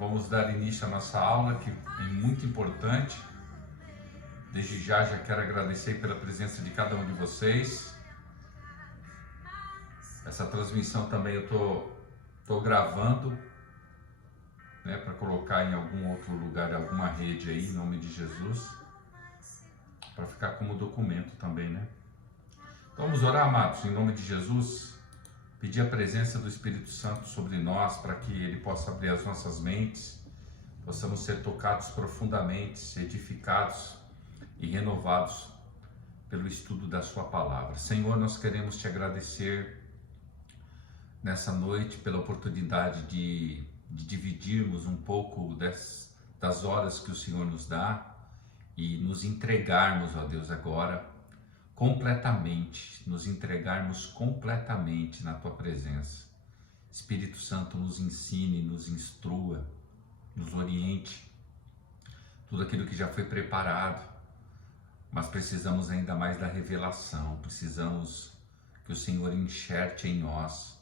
Vamos dar início à nossa aula, que é muito importante. Desde já quero agradecer pela presença de cada um de vocês. Essa transmissão também eu tô gravando, né, para colocar em algum outro lugar, em alguma rede aí, em nome de Jesus, para ficar como documento também, né? Então vamos orar, amados, em nome de Jesus, pedir a presença do Espírito Santo sobre nós, para que Ele possa abrir as nossas mentes, possamos ser tocados profundamente, edificados e renovados pelo estudo da Sua Palavra. Senhor, nós queremos Te agradecer nessa noite pela oportunidade de dividirmos um pouco das horas que o Senhor nos dá e nos entregarmos, ó Deus, agora completamente, nos entregarmos completamente na Tua presença. Espírito Santo, nos ensine, nos instrua, nos oriente, tudo aquilo que já foi preparado, mas precisamos ainda mais da revelação, precisamos que o Senhor enxerte em nós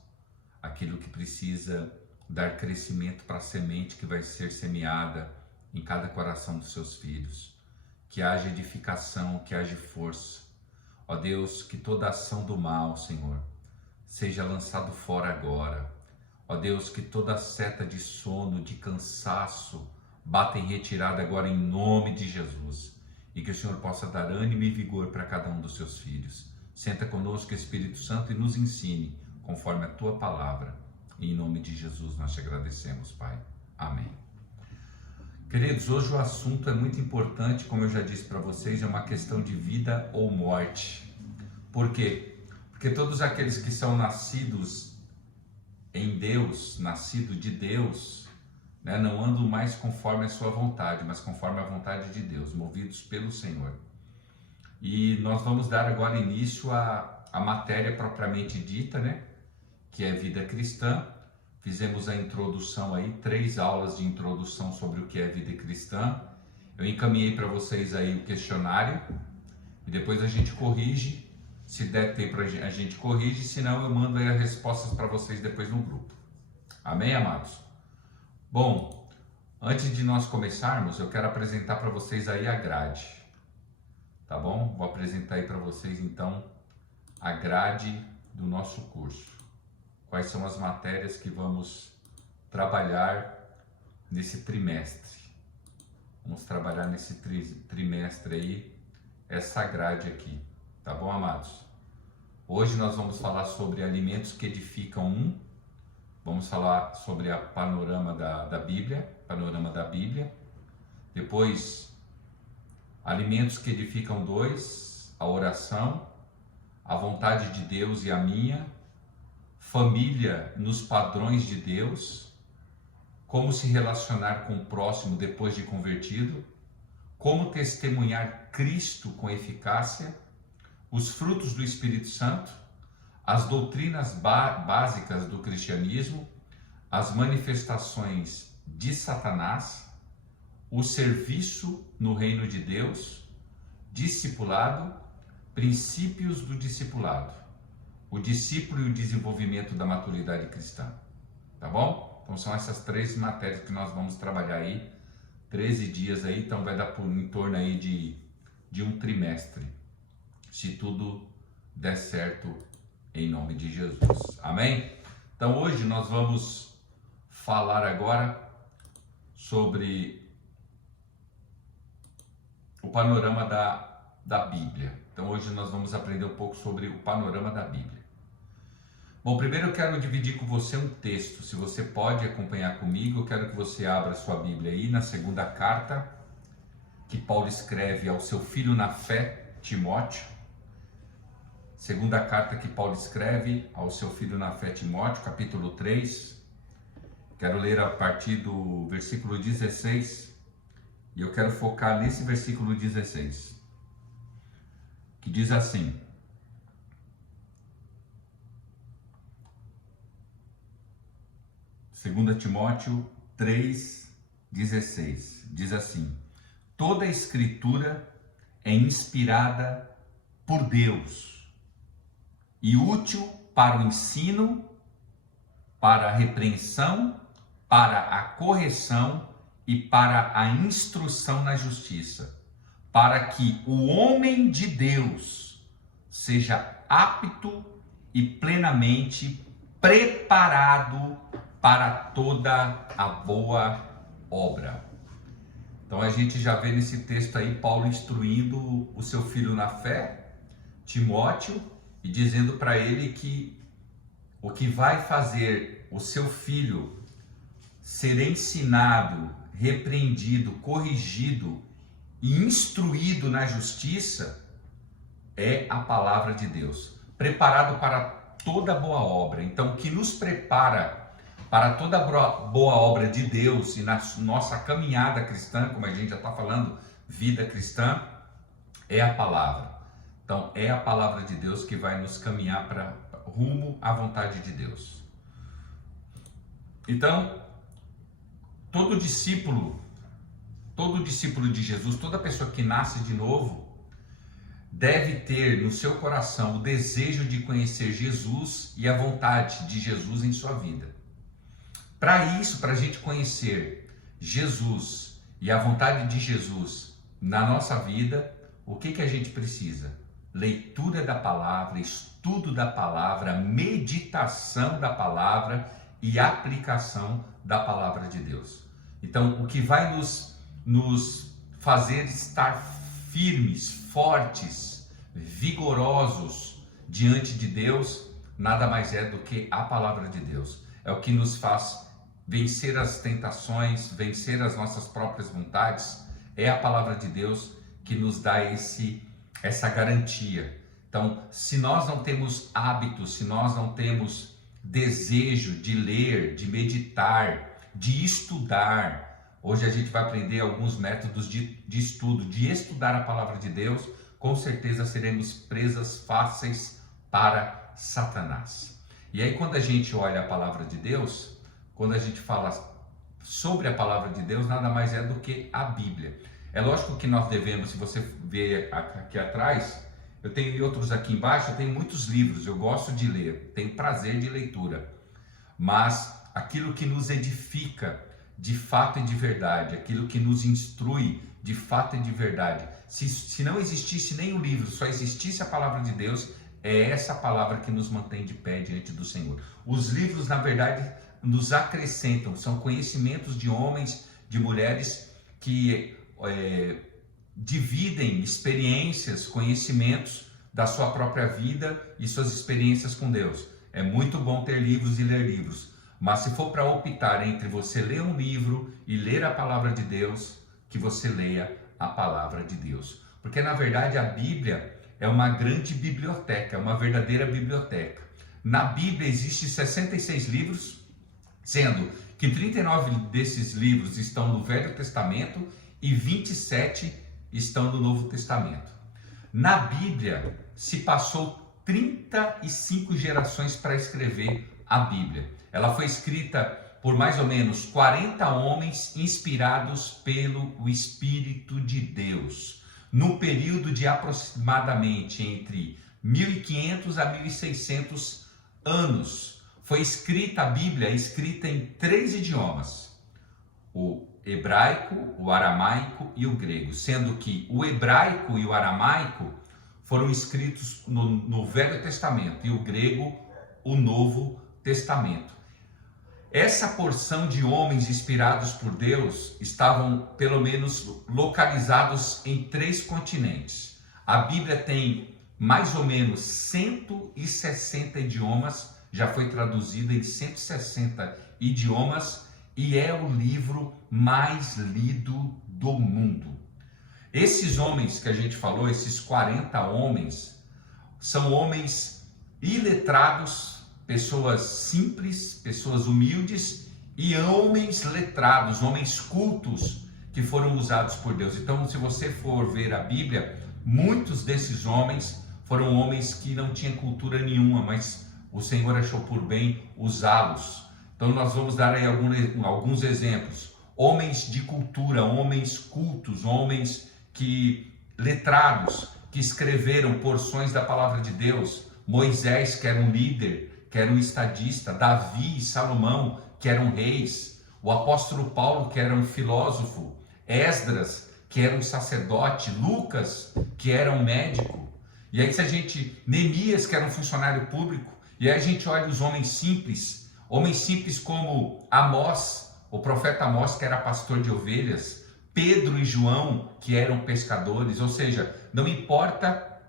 aquilo que precisa dar crescimento para a semente que vai ser semeada em cada coração dos seus filhos, que haja edificação, que haja força. Ó Deus, que toda ação do mal, Senhor, seja lançado fora agora. Ó Deus, que toda seta de sono, de cansaço, bata em retirada agora em nome de Jesus. E que o Senhor possa dar ânimo e vigor para cada um dos seus filhos. Senta conosco, Espírito Santo, e nos ensine conforme a Tua palavra. E em nome de Jesus nós Te agradecemos, Pai. Amém. Queridos, hoje o assunto é muito importante, como eu já disse para vocês, é uma questão de vida ou morte. Por quê? Porque todos aqueles que são nascidos em Deus, nascidos de Deus, né, não andam mais conforme a sua vontade, mas conforme a vontade de Deus, movidos pelo Senhor. E nós vamos dar agora início à matéria propriamente dita, né, que é vida cristã. Fizemos a introdução aí, 3 aulas de introdução sobre o que é vida cristã. Eu encaminhei para vocês aí o questionário e depois a gente corrige. Se der tempo a gente corrige, senão eu mando aí as respostas para vocês depois no grupo. Amém, amados? Bom, antes de nós começarmos, eu quero apresentar para vocês aí a grade, tá bom? Vou apresentar aí para vocês então a grade do nosso curso. Quais são as matérias que vamos trabalhar nesse trimestre. Vamos trabalhar nesse trimestre aí, essa grade aqui, tá bom, amados? Hoje nós vamos falar sobre alimentos que edificam vamos falar sobre a panorama da Bíblia, depois alimentos que edificam 2, a oração, a vontade de Deus e a minha, família nos padrões de Deus, como se relacionar com o próximo depois de convertido, como testemunhar Cristo com eficácia, os frutos do Espírito Santo, as doutrinas básicas do cristianismo, as manifestações de Satanás, o serviço no reino de Deus, discipulado, princípios do discipulado, o discípulo e o desenvolvimento da maturidade cristã, tá bom? Então são essas 3 matérias que nós vamos trabalhar aí, 13 dias aí, então vai dar em torno aí de um trimestre, se tudo der certo em nome de Jesus, amém? Então hoje nós vamos falar agora sobre o panorama da Bíblia. Então hoje nós vamos aprender um pouco sobre o panorama da Bíblia. Bom, primeiro eu quero dividir com você um texto. Se você pode acompanhar comigo, eu quero que você abra sua Bíblia aí na segunda carta que Paulo escreve ao seu filho na fé, Timóteo. Segunda carta que Paulo escreve ao seu filho na fé, Timóteo, capítulo 3. Quero ler a partir do versículo 16 e eu quero focar nesse versículo 16, que diz assim: Segunda Timóteo 3:16, diz assim: toda a escritura é inspirada por Deus e útil para o ensino, para a repreensão para a correção e para a instrução na justiça, para que o homem de Deus seja apto e plenamente preparado para toda a boa obra. Então a gente já vê nesse texto aí Paulo instruindo o seu filho na fé, Timóteo, e dizendo para ele que o que vai fazer o seu filho ser ensinado, repreendido, corrigido e instruído na justiça é a palavra de Deus, preparado para toda boa obra. Então, o que nos prepara para toda boa obra de Deus e na nossa caminhada cristã, como a gente já está falando, vida cristã, é a palavra. Então, é a palavra de Deus que vai nos caminhar para rumo à vontade de Deus. Então, todo discípulo de Jesus, toda pessoa que nasce de novo, deve ter no seu coração o desejo de conhecer Jesus e a vontade de Jesus em sua vida. Para isso, para a gente conhecer Jesus e a vontade de Jesus na nossa vida, o que a gente precisa? Leitura da palavra, estudo da palavra, meditação da palavra e aplicação da palavra de Deus. Então, o que vai nos fazer estar firmes, fortes, vigorosos diante de Deus, nada mais é do que a palavra de Deus. É o que nos faz vencer as tentações, vencer as nossas próprias vontades. É a palavra de Deus que nos dá essa garantia. Então, se nós não temos hábitos, se nós não temos desejo de ler, de meditar, de estudar, hoje a gente vai aprender alguns métodos de estudo, de estudar a palavra de Deus, com certeza seremos presas fáceis para Satanás. E aí, quando a gente olha a palavra de Deus, quando a gente fala sobre a palavra de Deus, nada mais é do que a Bíblia. É lógico que nós devemos, se você ver aqui atrás, eu tenho outros aqui embaixo, eu tenho muitos livros, eu gosto de ler, tenho prazer de leitura, mas aquilo que nos edifica de fato e de verdade, aquilo que nos instrui de fato e de verdade, se não existisse nenhum livro, só existisse a palavra de Deus, é essa palavra que nos mantém de pé diante do Senhor. Os livros, na verdade, nos acrescentam, são conhecimentos de homens, de mulheres que dividem experiências, conhecimentos da sua própria vida e suas experiências com Deus. É muito bom ter livros e ler livros, mas se for para optar entre você ler um livro e ler a palavra de Deus, que você leia a palavra de Deus. Porque na verdade a Bíblia é uma grande biblioteca, é uma verdadeira biblioteca. Na Bíblia existem 66 livros, sendo que 39 desses livros estão no Velho Testamento e 27 estão no Novo Testamento. Na Bíblia se passou 35 gerações para escrever a Bíblia. Ela foi escrita por mais ou menos 40 homens inspirados pelo Espírito de Deus, no período de aproximadamente entre 1500 a 1600 anos. Foi escrita a Bíblia, escrita em 3 idiomas: o hebraico, o aramaico e o grego, sendo que o hebraico e o aramaico foram escritos no Velho Testamento e o grego, o Novo Testamento. Essa porção de homens inspirados por Deus estavam pelo menos localizados em 3 continentes. A Bíblia tem mais ou menos 160 idiomas, já foi traduzida em 160 idiomas e é o livro mais lido do mundo. Esses homens que a gente falou, esses 40 homens, são homens iletrados, pessoas simples, pessoas humildes e homens letrados, homens cultos que foram usados por Deus. Então, se você for ver a Bíblia, muitos desses homens foram homens que não tinham cultura nenhuma, mas o Senhor achou por bem usá-los. Então, nós vamos dar aí alguns exemplos. Homens de cultura, homens cultos, homens letrados, que escreveram porções da palavra de Deus. Moisés, que era um líder, que era um estadista. Davi e Salomão, que eram reis. o apóstolo Paulo, que era um filósofo, Esdras, que era um sacerdote, Lucas, que era um médico. E aí Neemias, que era um funcionário público, e aí a gente olha os homens simples como Amós, o profeta Amós, que era pastor de ovelhas, Pedro e João, que eram pescadores. Ou seja, não importa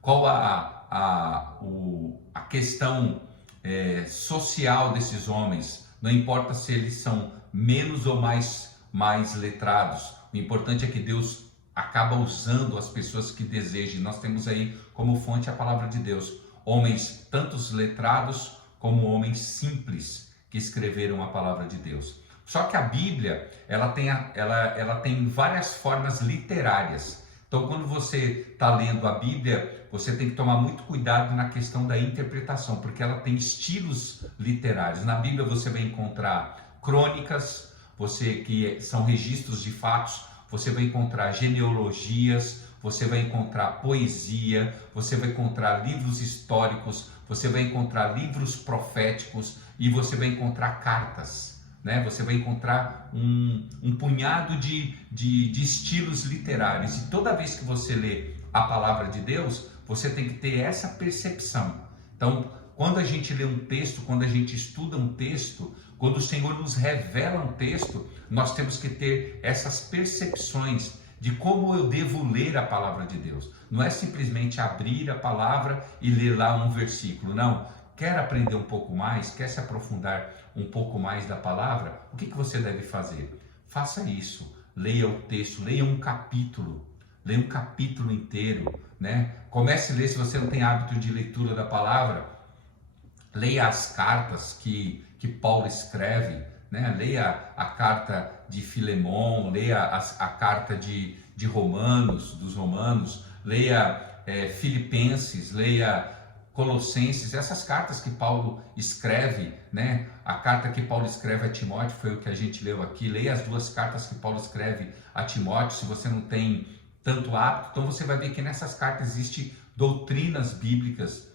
qual a questão social desses homens, não importa se eles são menos ou mais letrados, o importante é que Deus acaba usando as pessoas que desejem. Nós temos aí como fonte a palavra de Deus, homens tantos letrados como homens simples que escreveram a palavra de Deus. Só que a Bíblia, ela tem várias formas literárias. Então, quando você está lendo a Bíblia, você tem que tomar muito cuidado na questão da interpretação, porque ela tem estilos literários. Na Bíblia você vai encontrar crônicas, que são registros de fatos, você vai encontrar genealogias, você vai encontrar poesia, você vai encontrar livros históricos, você vai encontrar livros proféticos e você vai encontrar cartas. Você vai encontrar um punhado de estilos literários, e toda vez que você lê a palavra de Deus, você tem que ter essa percepção. Então, quando a gente lê um texto, quando a gente estuda um texto, quando o Senhor nos revela um texto, nós temos que ter essas percepções de como eu devo ler a palavra de Deus. Não é simplesmente abrir a palavra e ler lá um versículo, não. Quer aprender um pouco mais, quer se aprofundar um pouco mais da palavra, o que você deve fazer? Faça isso, leia o texto, leia um capítulo inteiro, Comece a ler, se você não tem hábito de leitura da palavra, leia as cartas que Paulo escreve, Leia a carta de Filemon, leia a carta de dos Romanos, leia Filipenses, leia Colossenses, essas cartas que Paulo escreve, A carta que Paulo escreve a Timóteo foi o que a gente leu aqui. Leia as duas cartas que Paulo escreve a Timóteo, se você não tem tanto hábito. Então você vai ver que nessas cartas existem doutrinas bíblicas,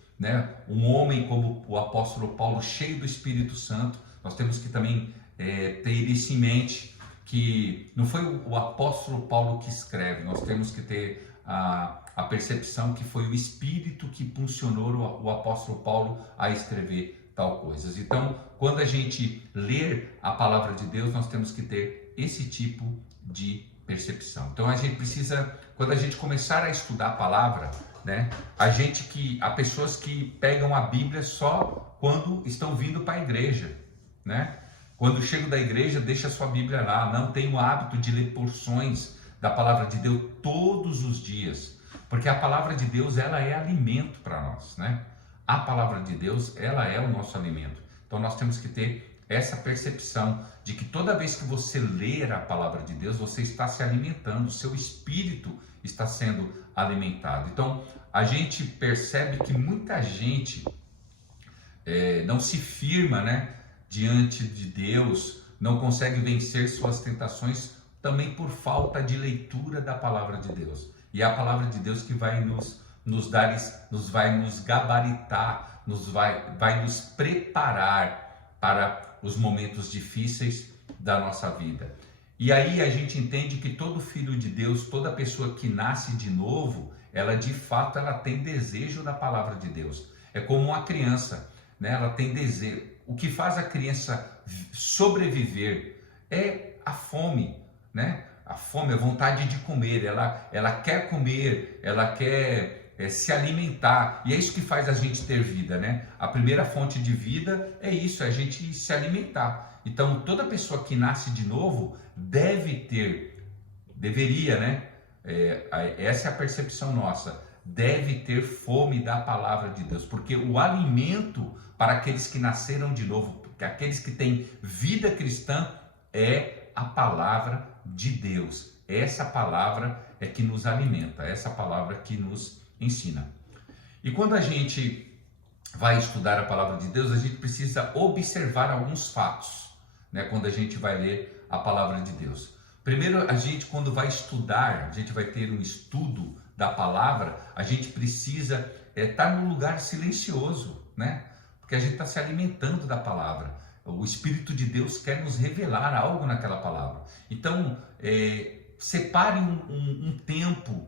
Um homem como o apóstolo Paulo, cheio do Espírito Santo, nós temos que também ter isso em mente, que não foi o apóstolo Paulo que escreve, nós temos que ter a percepção que foi o Espírito que impulsionou o apóstolo Paulo a escrever tal coisas. Então, quando a gente ler a palavra de Deus, nós temos que ter esse tipo de percepção. Então, a gente precisa, quando a gente começar a estudar a palavra, há pessoas que pegam a Bíblia só quando estão vindo para a igreja, Quando chego da igreja, deixa a sua Bíblia lá. Não tem o hábito de ler porções da palavra de Deus todos os dias, porque a palavra de Deus, ela é alimento para nós, A palavra de Deus, ela é o nosso alimento. Então nós temos que ter essa percepção de que toda vez que você ler a palavra de Deus, você está se alimentando, o seu espírito está sendo alimentado. Então a gente percebe que muita gente não se firma, diante de Deus, não consegue vencer suas tentações também por falta de leitura da palavra de Deus. E é a palavra de Deus que vai vai nos gabaritar, vai nos preparar para os momentos difíceis da nossa vida. E aí a gente entende que todo filho de Deus, toda pessoa que nasce de novo, ela de fato tem desejo da palavra de Deus. É como uma criança, Ela tem desejo. O que faz a criança sobreviver é a fome, A fome, a vontade de comer. Ela quer comer, ela quer se alimentar. E é isso que faz a gente ter vida, A primeira fonte de vida é isso, é a gente se alimentar. Então, toda pessoa que nasce de novo deveria, essa é a percepção nossa, deve ter fome da palavra de Deus, porque o alimento para aqueles que nasceram de novo, aqueles que têm vida cristã, é a palavra de Deus. Essa palavra é que nos alimenta, essa palavra que nos ensina. E quando a gente vai estudar a palavra de Deus, a gente precisa observar alguns fatos, quando a gente vai ler a palavra de Deus. Primeiro, a gente, quando vai estudar, a gente vai ter um estudo da palavra, a gente precisa estar num lugar silencioso, Porque a gente está se alimentando da palavra. O Espírito de Deus quer nos revelar algo naquela palavra. Então, separe um tempo,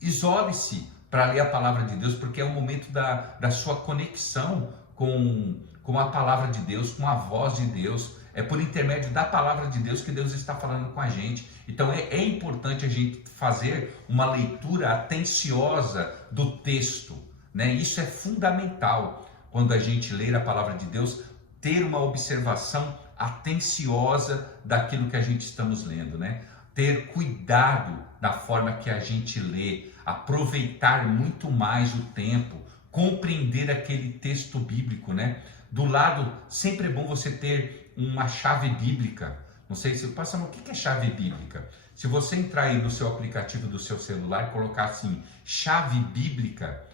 isole-se para ler a palavra de Deus, porque é o momento da sua conexão com a palavra de Deus, com a voz de Deus. É por intermédio da palavra de Deus que Deus está falando com a gente. Então é importante a gente fazer uma leitura atenciosa do texto, né? Isso é fundamental quando a gente lê a palavra de Deus, ter uma observação atenciosa daquilo que a gente estamos lendo, né? Ter cuidado da forma que a gente lê, aproveitar muito mais o tempo, compreender aquele texto bíblico, né? Do lado, sempre é bom você ter uma chave bíblica. Não sei se passa, mas o que é chave bíblica? Se você entrar aí no seu aplicativo do seu celular e colocar assim, chave bíblica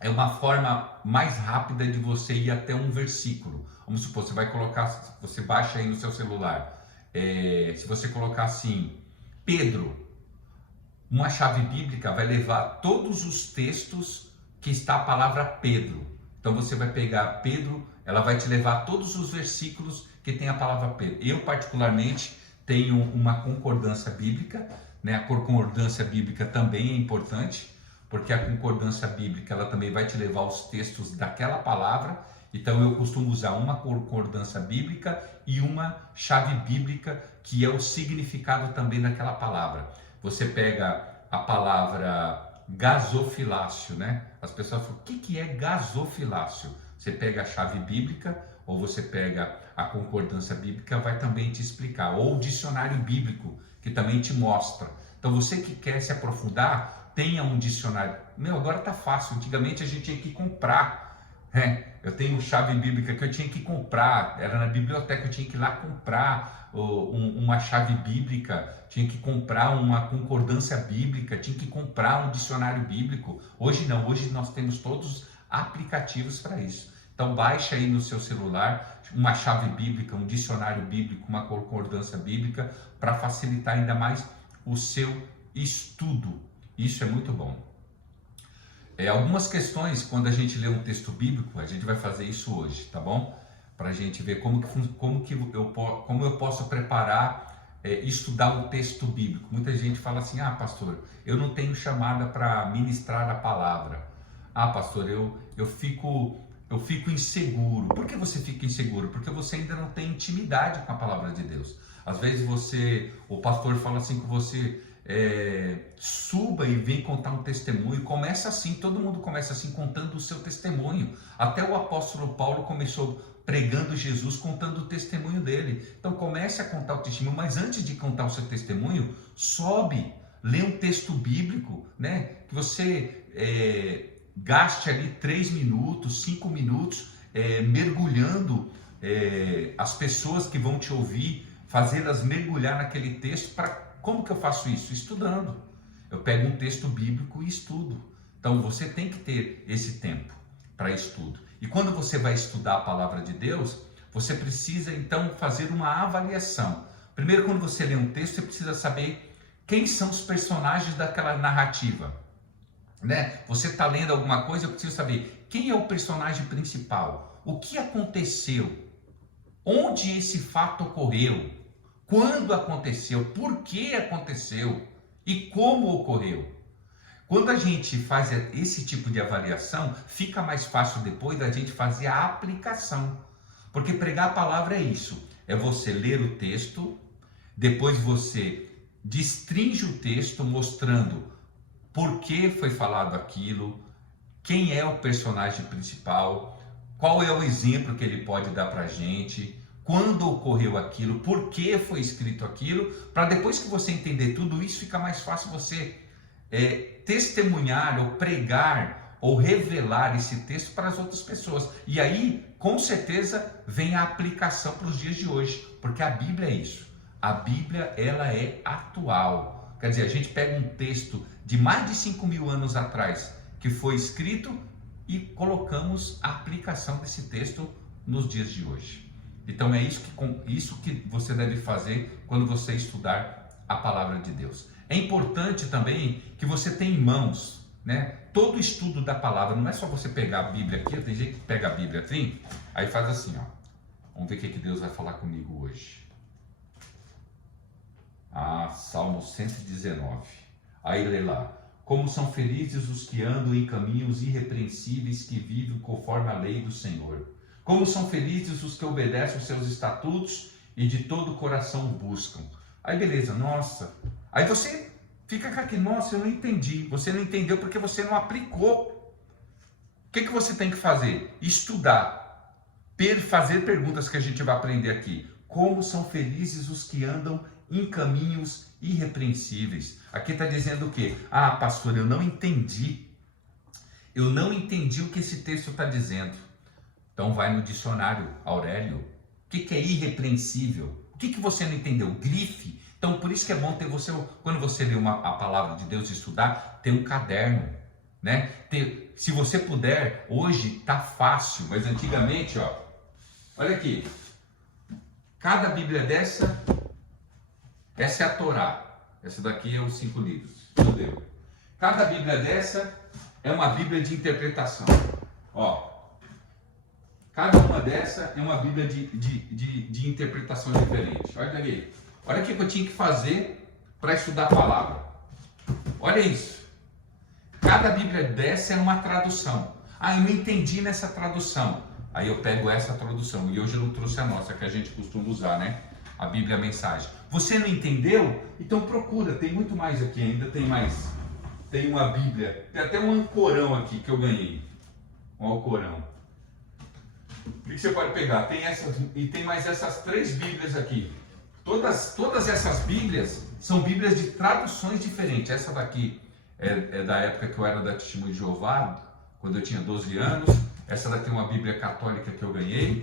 é uma forma mais rápida de você ir até um versículo. Vamos supor, você vai colocar, você baixa aí no seu celular, se você colocar assim, Pedro, uma chave bíblica vai levar todos os textos que está a palavra Pedro. Então você vai pegar Pedro, ela vai te levar a todos os versículos que tem a palavra Pedro. Eu particularmente tenho uma concordância bíblica, né? A concordância bíblica também é importante, porque a concordância bíblica ela também vai te levar aos textos daquela palavra. Então eu costumo usar uma concordância bíblica e uma chave bíblica, que é o significado também daquela palavra. Você pega a palavra gasofilácio, né? As pessoas falam, o que é gasofilácio? Você pega a chave bíblica ou você pega a concordância bíblica, vai também te explicar, ou o dicionário bíblico, que também te mostra. Então você que quer se aprofundar, tenha um dicionário. Agora tá fácil, antigamente a gente tinha que comprar, né? Eu tenho chave bíblica que eu tinha que comprar, era na biblioteca, eu tinha que ir lá comprar uma chave bíblica, tinha que comprar uma concordância bíblica, tinha que comprar um dicionário bíblico. Hoje não, hoje nós temos todos aplicativos para isso. Então baixa aí no seu celular uma chave bíblica, um dicionário bíblico, uma concordância bíblica, para facilitar ainda mais o seu estudo. Isso é muito bom. Algumas questões, quando a gente lê um texto bíblico, a gente vai fazer isso hoje, tá bom? Para a gente ver como eu posso preparar, estudar um texto bíblico. Muita gente fala assim, pastor, eu não tenho chamada para ministrar a palavra. Pastor, eu fico inseguro. Por que você fica inseguro? Porque você ainda não tem intimidade com a palavra de Deus. Às vezes o pastor fala assim com você, suba e vem contar um testemunho. Começa assim, todo mundo começa assim, contando o seu testemunho. Até o apóstolo Paulo começou pregando Jesus, contando o testemunho dele. Então comece a contar o testemunho, mas antes de contar o seu testemunho, sobe, lê um texto bíblico, né? Que você gaste ali 3 minutos, 5 minutos, mergulhando as pessoas que vão te ouvir, fazê-las mergulhar naquele texto. Como que eu faço isso? Estudando. Eu pego um texto bíblico e estudo. Então você tem que ter esse tempo para estudo. E quando você vai estudar a palavra de Deus, você precisa então fazer uma avaliação. Primeiro, quando você lê um texto, você precisa saber quem são os personagens daquela narrativa, né? Você está lendo alguma coisa, eu preciso saber quem é o personagem principal, o que aconteceu, onde esse fato ocorreu, quando aconteceu, por que aconteceu e como ocorreu. Quando a gente faz esse tipo de avaliação, fica mais fácil depois da gente fazer a aplicação. Porque pregar a palavra é isso, é você ler o texto, depois você destringe o texto mostrando por que foi falado aquilo, quem é o personagem principal, qual é o exemplo que ele pode dar para a gente, quando ocorreu aquilo, por que foi escrito aquilo, para depois que você entender tudo isso, fica mais fácil você testemunhar ou pregar ou revelar esse texto para as outras pessoas. E aí, com certeza, vem a aplicação para os dias de hoje, porque a Bíblia é isso. A Bíblia, ela é atual. Quer dizer, a gente pega um texto de mais de 5.000 anos atrás, que foi escrito, e colocamos a aplicação desse texto nos dias de hoje. Então é isso que você deve fazer quando você estudar a palavra de Deus. É importante também que você tenha em mãos né? Todo estudo da palavra, não é só você pegar a Bíblia aqui, tem gente que pega a Bíblia assim, aí faz assim, ó. Vamos ver o que Deus vai falar comigo hoje. Salmo 119. Aí lê lá. Como são felizes os que andam em caminhos irrepreensíveis, que vivem conforme a lei do Senhor. Como são felizes os que obedecem os seus estatutos e de todo o coração o buscam. Aí beleza, nossa. Aí você fica com aqui, nossa, eu não entendi. Você não entendeu porque você não aplicou. O que você tem que fazer? Estudar. Fazer perguntas que a gente vai aprender aqui. Como são felizes os que andam em caminhos irrepreensíveis. Aqui está dizendo o quê? Pastor, eu não entendi. Eu não entendi o que esse texto está dizendo. Então vai no dicionário, Aurélio. O que é irrepreensível? O que você não entendeu? Grife. Então por isso que é bom ter você, quando você lê a palavra de Deus e estudar, ter um caderno, né? Se você puder, hoje está fácil, mas antigamente, ó, olha aqui. Cada Bíblia essa é a Torá. Essa daqui é os 5 livros. Entendeu? Cada Bíblia dessa é uma Bíblia de interpretação. Ó, cada uma dessa é uma Bíblia de interpretação diferente. Olha aqui. Olha o que eu tinha que fazer para estudar a palavra. Olha isso. Cada Bíblia dessa é uma tradução. Eu não entendi nessa tradução. Aí eu pego essa tradução. E hoje eu não trouxe a nossa, que a gente costuma usar, né? A Bíblia Mensagem. Você não entendeu? Então procura, tem muito mais aqui ainda, tem mais. Tem uma Bíblia, tem até um ancorão aqui que eu ganhei. Um ancorão. O que você pode pegar? Tem essas, e tem mais essas 3 Bíblias aqui. Todas essas Bíblias são Bíblias de traduções diferentes. Essa daqui é da época que eu era da Testemunha de Jeová, quando eu tinha 12 anos. Essa daqui é uma Bíblia católica que eu ganhei.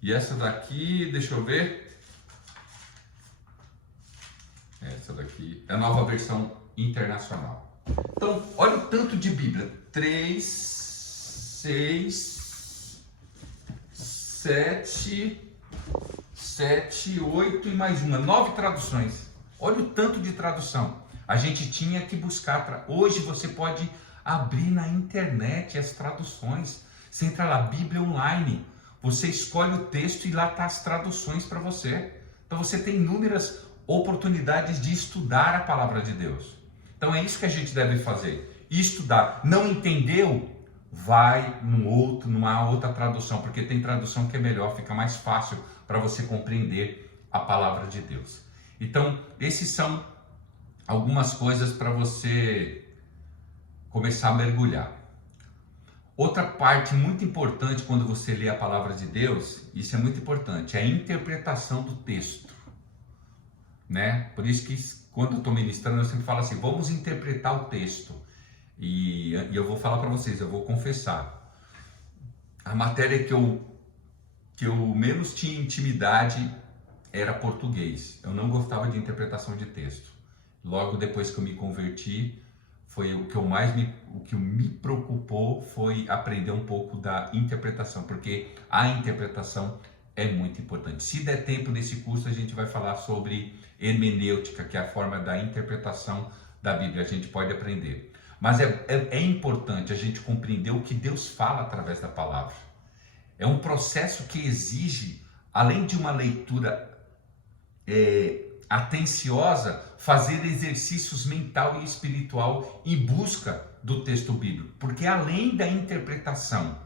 E essa daqui, deixa eu ver. Essa daqui é a nova versão internacional. Então, olha o tanto de Bíblia. 3, 6, 7, 8 e mais uma. 9 traduções. Olha o tanto de tradução. A gente tinha que buscar. Hoje você pode abrir na internet as traduções. Você entra lá, Bíblia Online. Você escolhe o texto e lá está as traduções para você. Então você tem inúmeras oportunidades de estudar a palavra de Deus. Então é isso que a gente deve fazer. Estudar. Não entendeu? Vai numa outra tradução, porque tem tradução que é melhor, fica mais fácil para você compreender a palavra de Deus. Então, esses são algumas coisas para você começar a mergulhar. Outra parte muito importante quando você lê a palavra de Deus, isso é muito importante, é a interpretação do texto, né? Por isso que quando eu estou ministrando, eu sempre falo assim, vamos interpretar o texto. E eu vou falar para vocês, eu vou confessar. A matéria que eu menos tinha intimidade era português. Eu não gostava de interpretação de texto. Logo depois que eu me converti, foi o que me preocupou foi aprender um pouco da interpretação, porque a interpretação é muito importante. Se der tempo nesse curso, a gente vai falar sobre hermenêutica, que é a forma da interpretação da Bíblia, a gente pode aprender. Mas é importante a gente compreender o que Deus fala através da palavra. É um processo que exige, além de uma leitura atenciosa, fazer exercícios mental e espiritual em busca do texto bíblico. Porque além da interpretação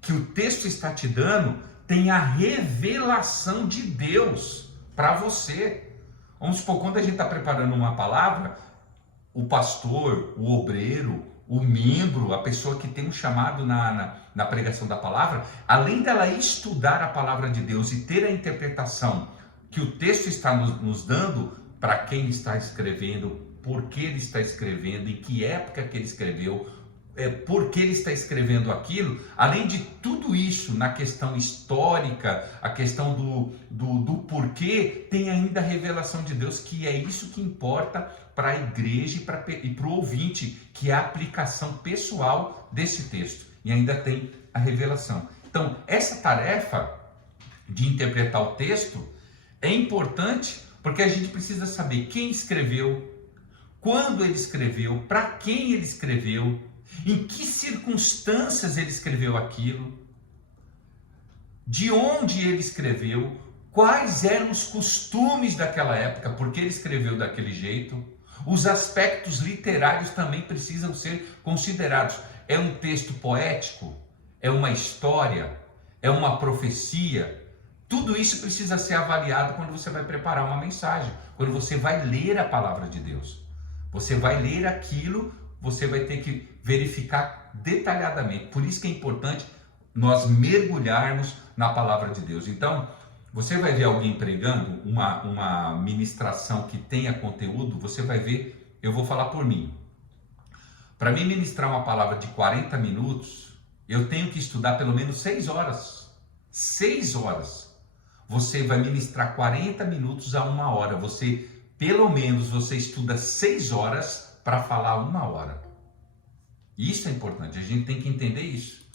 que o texto está te dando, tem a revelação de Deus para você. Vamos supor, quando a gente está preparando uma palavra, o pastor, o obreiro, o membro, a pessoa que tem um chamado na pregação da palavra, além dela estudar a palavra de Deus e ter a interpretação que o texto está nos dando, para quem está escrevendo, por que ele está escrevendo, em que época que ele escreveu, por que ele está escrevendo aquilo, além de tudo isso, na questão histórica, a questão do porquê, tem ainda a revelação de Deus, que é isso que importa para a igreja e para o ouvinte, que é a aplicação pessoal desse texto, e ainda tem a revelação. Então, essa tarefa de interpretar o texto é importante, porque a gente precisa saber quem escreveu, quando ele escreveu, para quem ele escreveu, em que circunstâncias ele escreveu aquilo, de onde ele escreveu, quais eram os costumes daquela época, porque ele escreveu daquele jeito. Os aspectos literários também precisam ser considerados. É um texto poético? É uma história? É uma profecia? Tudo isso precisa ser avaliado quando você vai preparar uma mensagem, quando você vai ler a palavra de Deus. Você vai ler aquilo, você vai ter que verificar detalhadamente. Por isso que é importante nós mergulharmos na palavra de Deus. Então, você vai ver alguém pregando uma ministração que tenha conteúdo, você vai ver, eu vou falar por mim. Para mim ministrar uma palavra de 40 minutos, eu tenho que estudar pelo menos 6 horas. 6 horas. Você vai ministrar 40 minutos a 1 hora. Pelo menos, você estuda 6 horas para falar 1 hora. Isso é importante, a gente tem que entender isso.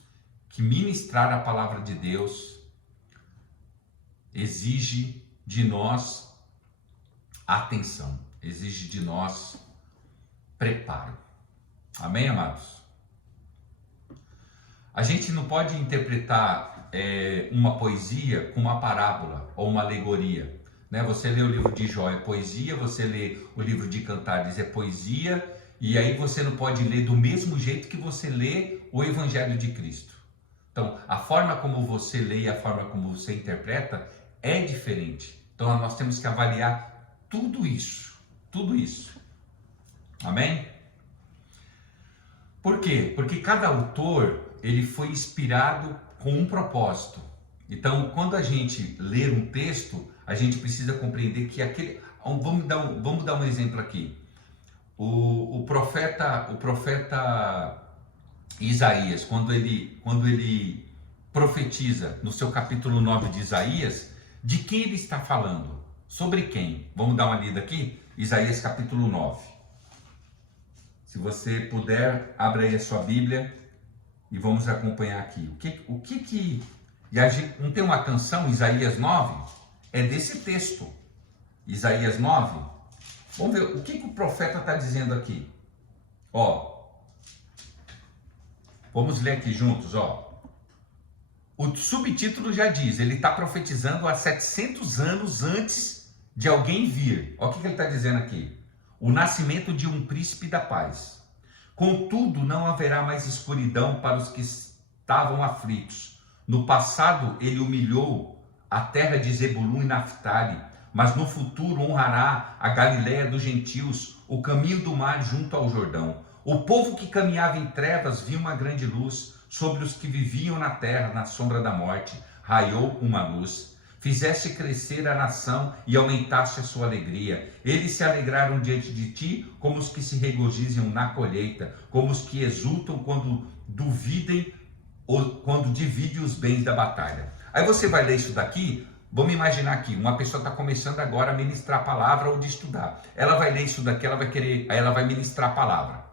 Que ministrar a palavra de Deus exige de nós atenção, exige de nós preparo. Amém, amados? A gente não pode interpretar uma poesia com uma parábola ou uma alegoria, né? Você lê o livro de Jó é poesia, você lê o livro de Cantares é poesia, e aí você não pode ler do mesmo jeito que você lê o Evangelho de Cristo. Então, a forma como você lê e a forma como você interpreta é diferente. Então, nós temos que avaliar tudo isso. Tudo isso. Amém? Por quê? Porque cada autor, ele foi inspirado com um propósito. Então, quando a gente lê um texto, a gente precisa compreender que aquele... Vamos dar um exemplo aqui. O profeta Isaías, quando ele profetiza no seu capítulo 9 de Isaías, de quem ele está falando? Sobre quem? Vamos dar uma lida aqui? Isaías capítulo 9. Se você puder, abra aí a sua Bíblia e vamos acompanhar aqui. Não tem uma canção, Isaías 9? É desse texto. Isaías 9. Vamos ver o que o profeta está dizendo aqui. Vamos ler aqui juntos, O subtítulo já diz, ele está profetizando há 700 anos antes de alguém vir. Olha o que ele está dizendo aqui. O nascimento de um príncipe da paz. Contudo, não haverá mais escuridão para os que estavam aflitos. No passado, ele humilhou a terra de Zebulun e Naftali, mas no futuro honrará a Galileia dos gentios, o caminho do mar junto ao Jordão. O povo que caminhava em trevas viu uma grande luz. Sobre os que viviam na terra, na sombra da morte, raiou uma luz. Fizeste crescer a nação e aumentaste a sua alegria. Eles se alegraram diante de ti, como os que se regozijam na colheita, como os que exultam quando dividem os bens da batalha. Aí você vai ler isso daqui. Vamos imaginar aqui, uma pessoa está começando agora a ministrar a palavra ou de estudar. Ela vai ler isso daqui, aí ela vai ministrar a palavra.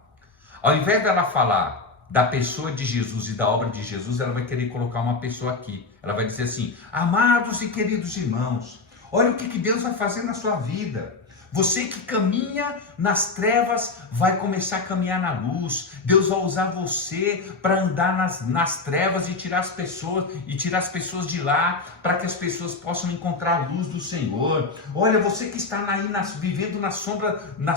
Ao invés dela falar da pessoa de Jesus e da obra de Jesus, ela vai querer colocar uma pessoa aqui. Ela vai dizer assim: amados e queridos irmãos, olha o que Deus vai fazer na sua vida. Você que caminha nas trevas vai começar a caminhar na luz. Deus vai usar você para andar nas trevas e tirar as pessoas de lá, para que as pessoas possam encontrar a luz do Senhor. Olha, você que está aí vivendo na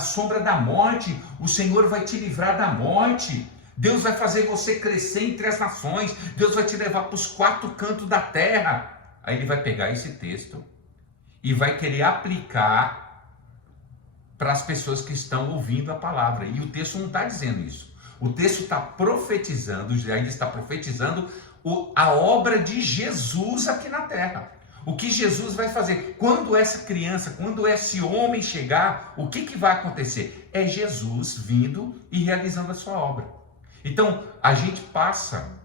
sombra da morte, o Senhor vai te livrar da morte. Deus vai fazer você crescer entre as nações. Deus vai te levar para os 4 cantos da terra. Aí ele vai pegar esse texto e vai querer aplicar para as pessoas que estão ouvindo a palavra. E o texto não está dizendo isso. O texto está profetizando, ainda está profetizando a obra de Jesus aqui na terra. O que Jesus vai fazer. Quando essa criança, quando esse homem chegar, o que vai acontecer? É Jesus vindo e realizando a sua obra. Então, a gente passa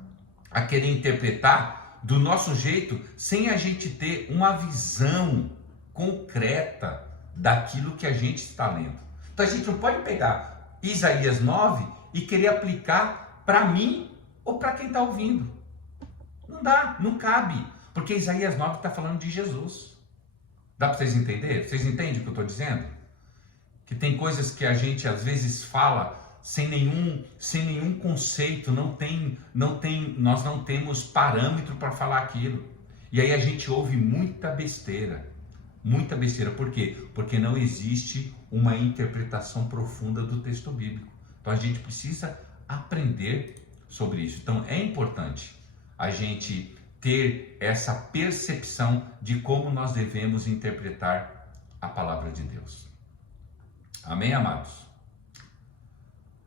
a querer interpretar do nosso jeito, sem a gente ter uma visão concreta daquilo que a gente está lendo. Então, a gente não pode pegar Isaías 9 e querer aplicar para mim ou para quem está ouvindo. Não dá, não cabe, porque Isaías 9 está falando de Jesus. Dá para vocês entenderem? Vocês entendem o que eu estou dizendo? que tem coisas que a gente às vezes fala sem nenhum conceito, nós não temos parâmetro para falar aquilo. E aí a gente ouve muita besteira. Muita besteira. Por quê? Porque não existe uma interpretação profunda do texto bíblico. Então a gente precisa aprender sobre isso. Então é importante a gente ter essa percepção de como nós devemos interpretar a palavra de Deus. Amém, amados?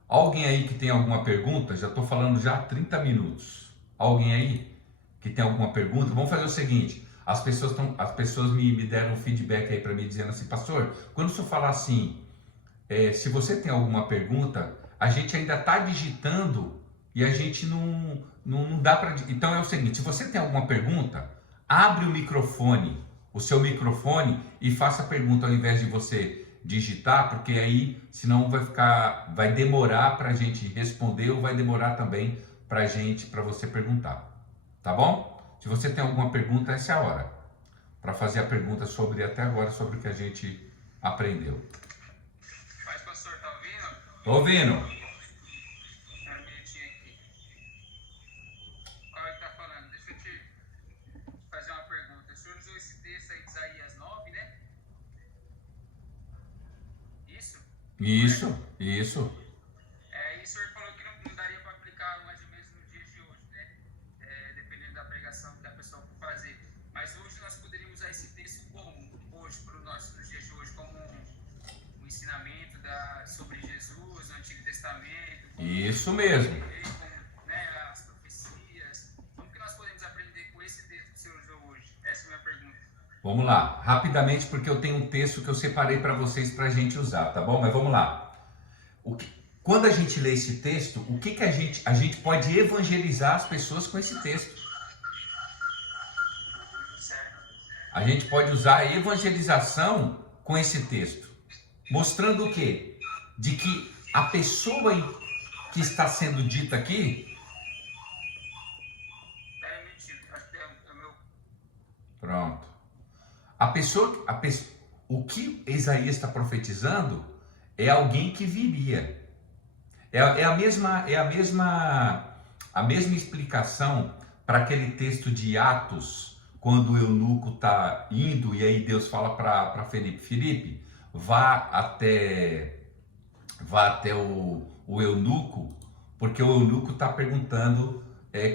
Alguém aí que tem alguma pergunta? Já estou falando já há 30 minutos. Alguém aí que tem alguma pergunta? Vamos fazer o seguinte, as pessoas me deram um feedback aí para mim dizendo assim, pastor, quando o senhor falar assim, se você tem alguma pergunta, a gente ainda está digitando e a gente não dá para... Então é o seguinte, se você tem alguma pergunta, abre o seu microfone e faça a pergunta ao invés de você digitar, porque aí senão vai demorar para a gente responder ou vai demorar também para você perguntar, tá bom? Se você tem alguma pergunta, essa é a hora para fazer a pergunta até agora sobre o que a gente aprendeu. Mas, pastor, tá ouvindo? Tô ouvindo. Isso. E o senhor falou que não daria para aplicar mais ou menos nos dias de hoje, né? Dependendo da pregação que a pessoa for fazer. Mas hoje nós poderíamos usar esse texto hoje, nos dias de hoje, como um ensinamento sobre Jesus, o Antigo Testamento. Isso mesmo. As profecias. Como que nós podemos aprender com esse texto que o senhor usou hoje? Essa é a minha pergunta. Vamos lá, rapidamente, porque eu tenho um texto que eu separei para vocês para a gente usar, tá bom? Mas vamos lá. Quando a gente lê esse texto, o que a gente pode evangelizar as pessoas com esse texto? A gente pode usar a evangelização com esse texto, mostrando o quê? De que a pessoa que está sendo dita aqui... Pronto. O que Isaías está profetizando é alguém que viria. É a mesma explicação para aquele texto de Atos, quando o eunuco está indo e aí Deus fala para Filipe, vá até o eunuco, porque o eunuco está perguntando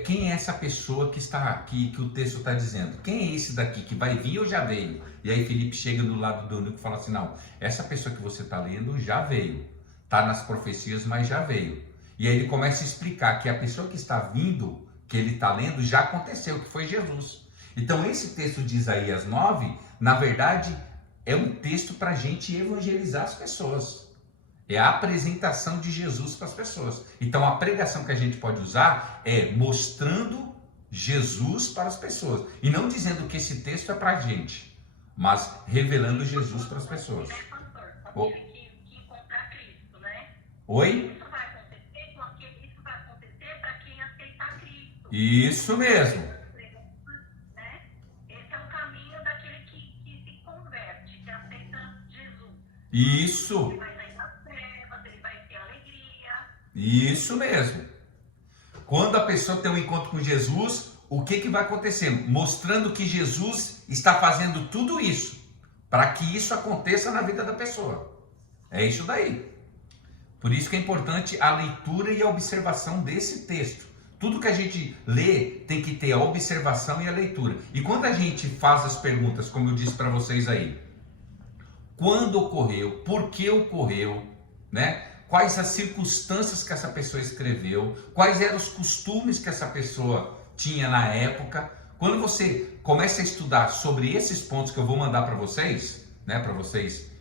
quem é essa pessoa que está aqui, que o texto está dizendo? Quem é esse daqui que vai vir ou já veio? E aí Filipe chega do lado do eunuco e fala assim, não, essa pessoa que você está lendo já veio, está nas profecias, mas já veio. E aí ele começa a explicar que a pessoa que está vindo, que ele está lendo, já aconteceu, que foi Jesus. Então esse texto de Isaías 9, na verdade, é um texto para a gente evangelizar as pessoas. É a apresentação de Jesus para as pessoas. Então a pregação que a gente pode usar é mostrando Jesus para as pessoas. E não dizendo que esse texto é para a gente, mas revelando Jesus para as pessoas. Que encontrar Cristo, né? Oi? Isso vai acontecer para quem aceitar Cristo. Isso mesmo. Né? Esse é o caminho daquele que se converte, que aceita Jesus. Isso. Ele vai sair das trevas, ele vai ter alegria. Isso mesmo. Quando a pessoa tem um encontro com Jesus, o que vai acontecer? Mostrando que Jesus está fazendo tudo isso para que isso aconteça na vida da pessoa. É isso daí. Por isso que é importante a leitura e a observação desse texto. Tudo que a gente lê tem que ter a observação e a leitura. E quando a gente faz as perguntas, como eu disse para vocês aí, quando ocorreu, por que ocorreu, né? Quais as circunstâncias que essa pessoa escreveu, quais eram os costumes que essa pessoa tinha na época. Quando você começa a estudar sobre esses pontos que eu vou mandar para vocês, né, para vocês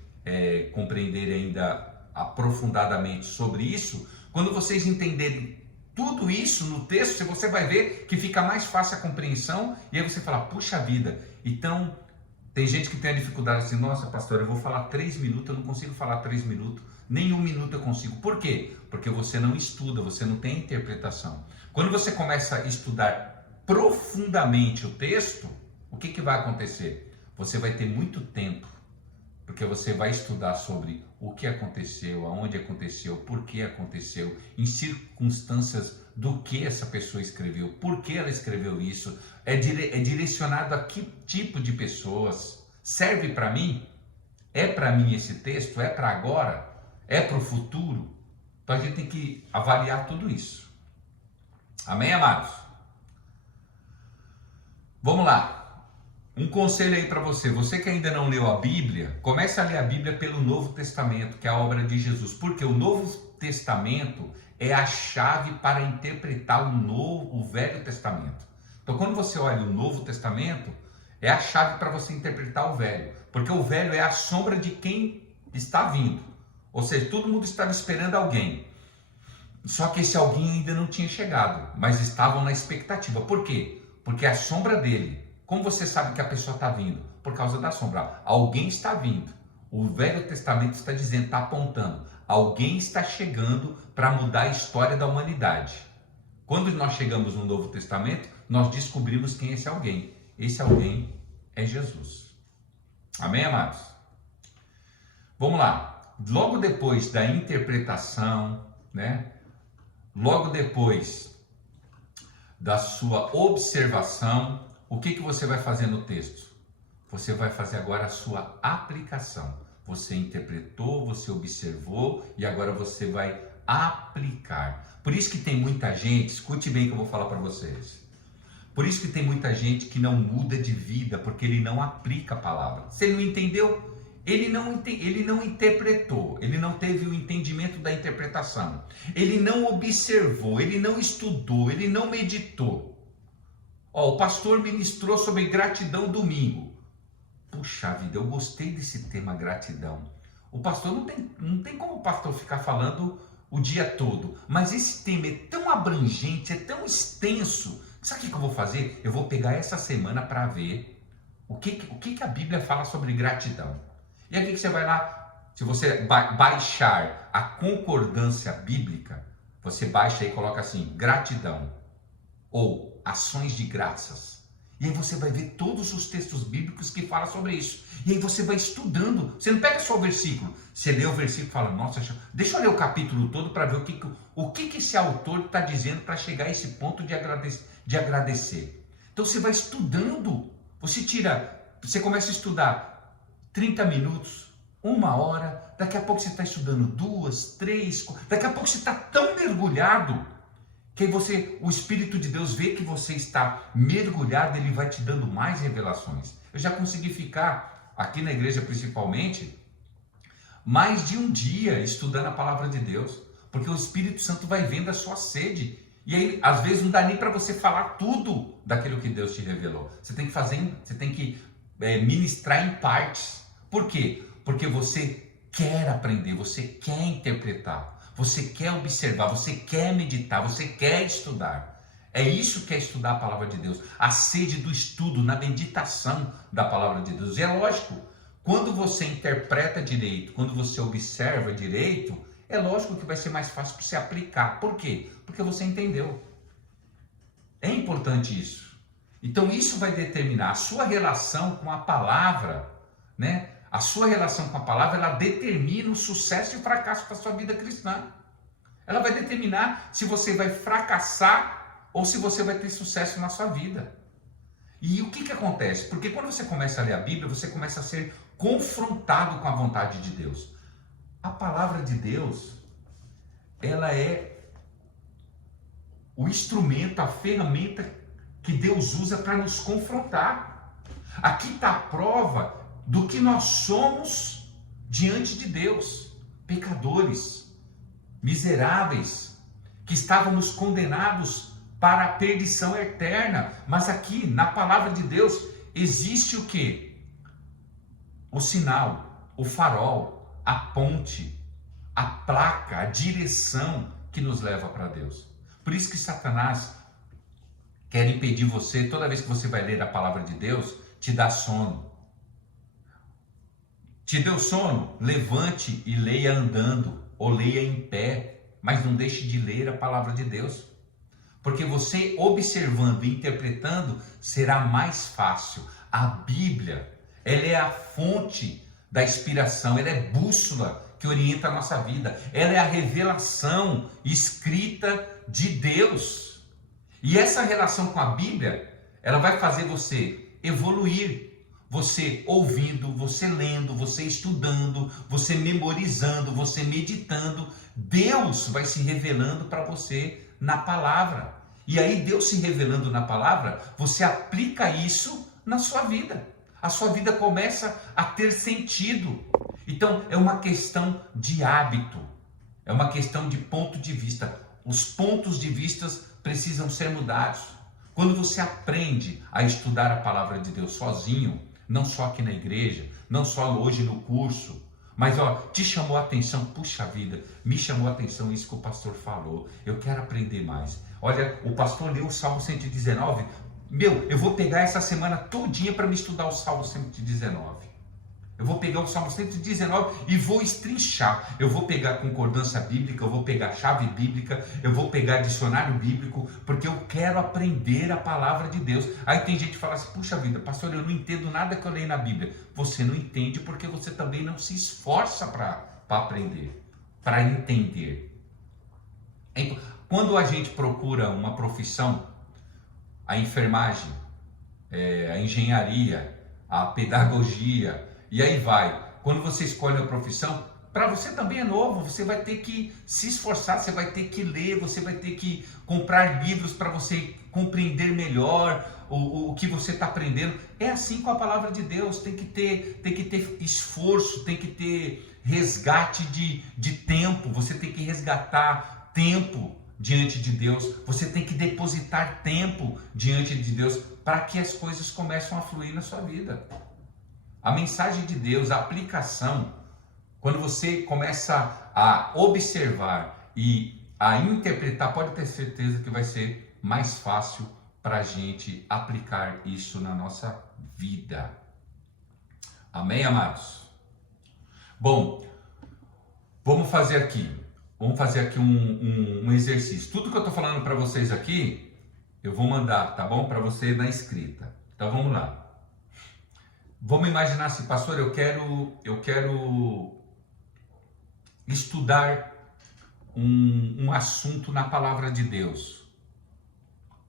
compreenderem ainda aprofundadamente sobre isso, quando vocês entenderem tudo isso no texto, você vai ver que fica mais fácil a compreensão, e aí você fala, puxa vida, então tem gente que tem a dificuldade assim, nossa pastor, eu vou falar 3 minutos, eu não consigo falar 3 minutos, nem 1 minuto eu consigo. Por quê? Porque você não estuda, você não tem interpretação. Quando você começa a estudar profundamente o texto, o que vai acontecer? Você vai ter muito tempo Porque você vai estudar sobre o que aconteceu, aonde aconteceu, por que aconteceu, em circunstâncias do que essa pessoa escreveu, por que ela escreveu isso, é direcionado a que tipo de pessoas, serve para mim? É para mim esse texto? É para agora? É para o futuro? Então a gente tem que avaliar tudo isso. Amém, amados? Vamos lá. Um conselho aí para você. Você que ainda não leu a Bíblia, comece a ler a Bíblia pelo Novo Testamento, que é a obra de Jesus. Porque o Novo Testamento é a chave para interpretar o Velho Testamento. Então quando você olha o Novo Testamento, é a chave para você interpretar o Velho. Porque o Velho é a sombra de quem está vindo. Ou seja, todo mundo estava esperando alguém. Só que esse alguém ainda não tinha chegado, mas estavam na expectativa. Por quê? Porque a sombra dele. Como você sabe que a pessoa está vindo? Por causa da sombra. Alguém está vindo. O Velho Testamento está dizendo, está apontando. Alguém está chegando para mudar a história da humanidade. Quando nós chegamos no Novo Testamento, nós descobrimos quem é esse alguém. Esse alguém é Jesus. Amém, amados? Vamos lá. Logo depois da interpretação, né? Logo depois da sua observação, o que você vai fazer no texto? Você vai fazer agora a sua aplicação. Você interpretou, você observou e agora você vai aplicar. Por isso que tem muita gente, escute bem o que eu vou falar para vocês. Por isso que tem muita gente que não muda de vida, porque ele não aplica a palavra. Se ele não entendeu, ele não interpretou, ele não teve o entendimento da interpretação, ele não observou, ele não estudou, ele não meditou. O pastor ministrou sobre gratidão domingo. Puxa vida, eu gostei desse tema gratidão. O pastor não tem como o pastor ficar falando o dia todo, mas esse tema é tão abrangente, é tão extenso. Sabe o que eu vou fazer? Eu vou pegar essa semana para ver o que a Bíblia fala sobre gratidão. E aí você vai lá, se você baixar a concordância bíblica, você baixa e coloca assim, gratidão, ou ações de graças. E aí você vai ver todos os textos bíblicos que falam sobre isso. E aí você vai estudando, você não pega só o versículo, você lê o versículo e fala, nossa, deixa eu ler o capítulo todo para ver o que esse autor está dizendo para chegar a esse ponto de agradecer. Então você vai estudando, você começa a estudar 30 minutos, 1 hora, daqui a pouco você está estudando 2, 3, daqui a pouco você está tão mergulhado, que aí o Espírito de Deus vê que você está mergulhado, ele vai te dando mais revelações. Eu já consegui ficar, aqui na igreja principalmente, mais de um dia estudando a palavra de Deus, porque o Espírito Santo vai vendo a sua sede. E aí, às vezes, não dá nem para você falar tudo daquilo que Deus te revelou. Você tem que ministrar em partes. Por quê? Porque você quer aprender, você quer interpretar, você quer observar, você quer meditar, você quer estudar. É isso que é estudar a palavra de Deus. A sede do estudo, na meditação da palavra de Deus. E é lógico, quando você interpreta direito, quando você observa direito, é lógico que vai ser mais fácil para você aplicar. Por quê? Porque você entendeu. É importante isso. Então isso vai determinar a sua relação com a palavra, né? A sua relação com a palavra, ela determina o sucesso e o fracasso da sua vida cristã. Ela vai determinar se você vai fracassar ou se você vai ter sucesso na sua vida. E o que acontece? Porque quando você começa a ler a Bíblia, você começa a ser confrontado com a vontade de Deus. A palavra de Deus, ela é o instrumento, a ferramenta que Deus usa para nos confrontar. Aqui está a prova do que nós somos diante de Deus, pecadores, miseráveis, que estávamos condenados para a perdição eterna. Mas aqui, na palavra de Deus, existe o quê? O sinal, o farol, a ponte, a placa, a direção que nos leva para Deus. Por isso que Satanás quer impedir você, toda vez que você vai ler a palavra de Deus, te dá sono. Te deu sono? Levante e leia andando, ou leia em pé, mas não deixe de ler a palavra de Deus. Porque você observando e interpretando será mais fácil. A Bíblia, ela é a fonte da inspiração, ela é bússola que orienta a nossa vida. Ela é a revelação escrita de Deus. E essa relação com a Bíblia, ela vai fazer você evoluir. Você ouvindo, você lendo, você estudando, você memorizando, você meditando. Deus vai se revelando para você na palavra. E aí Deus se revelando na palavra, você aplica isso na sua vida. A sua vida começa a ter sentido. Então é uma questão de hábito, é uma questão de ponto de vista. Os pontos de vista precisam ser mudados. Quando você aprende a estudar a palavra de Deus sozinho, não só aqui na igreja, não só hoje no curso, mas te chamou a atenção, puxa vida, me chamou a atenção isso que o pastor falou, eu quero aprender mais. Olha, o pastor leu o Salmo 119, eu vou pegar essa semana todinha para me estudar o Salmo 119. Eu vou pegar o Salmo 119 e vou estrinchar. Eu vou pegar concordância bíblica, eu vou pegar chave bíblica, eu vou pegar dicionário bíblico, porque eu quero aprender a palavra de Deus. Aí tem gente que fala assim, puxa vida, pastor, eu não entendo nada que eu leio na Bíblia. Você não entende porque você também não se esforça para aprender, para entender. Então, quando a gente procura uma profissão, a enfermagem, a engenharia, a pedagogia, e aí vai. Quando você escolhe uma profissão, para você também é novo, você vai ter que se esforçar, você vai ter que ler, você vai ter que comprar livros para você compreender melhor o que você está aprendendo. É assim com a palavra de Deus, tem que ter esforço, tem que ter resgate de tempo, você tem que resgatar tempo diante de Deus, você tem que depositar tempo diante de Deus para que as coisas comecem a fluir na sua vida. A mensagem de Deus, a aplicação, quando você começa a observar e a interpretar, pode ter certeza que vai ser mais fácil para a gente aplicar isso na nossa vida. Amém, amados? Bom, vamos fazer aqui um exercício. Tudo que eu estou falando para vocês aqui, eu vou mandar, tá bom? Para você na escrita. Então vamos lá. Vamos imaginar assim, pastor, eu quero estudar um assunto na palavra de Deus.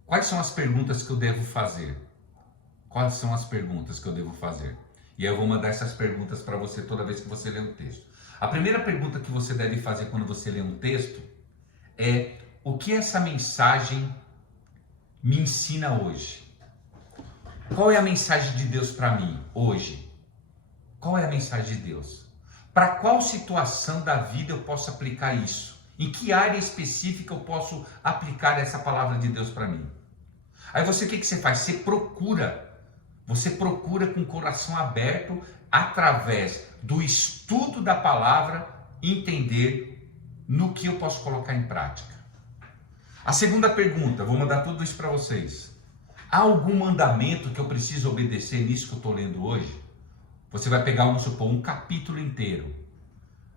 Quais são as perguntas que eu devo fazer? Quais são as perguntas que eu devo fazer? E aí eu vou mandar essas perguntas para você toda vez que você lê um texto. A primeira pergunta que você deve fazer quando você lê um texto é: o que essa mensagem me ensina hoje? Qual é a mensagem de Deus para mim hoje? Qual é a mensagem de Deus? Para qual situação da vida eu posso aplicar isso? Em que área específica eu posso aplicar essa palavra de Deus para mim? Aí o que você faz? Você procura com o coração aberto, através do estudo da palavra, entender no que eu posso colocar em prática. A segunda pergunta, vou mandar tudo isso para vocês. Há algum mandamento que eu preciso obedecer nisso que eu estou lendo hoje? Você vai pegar, vamos supor, um capítulo inteiro.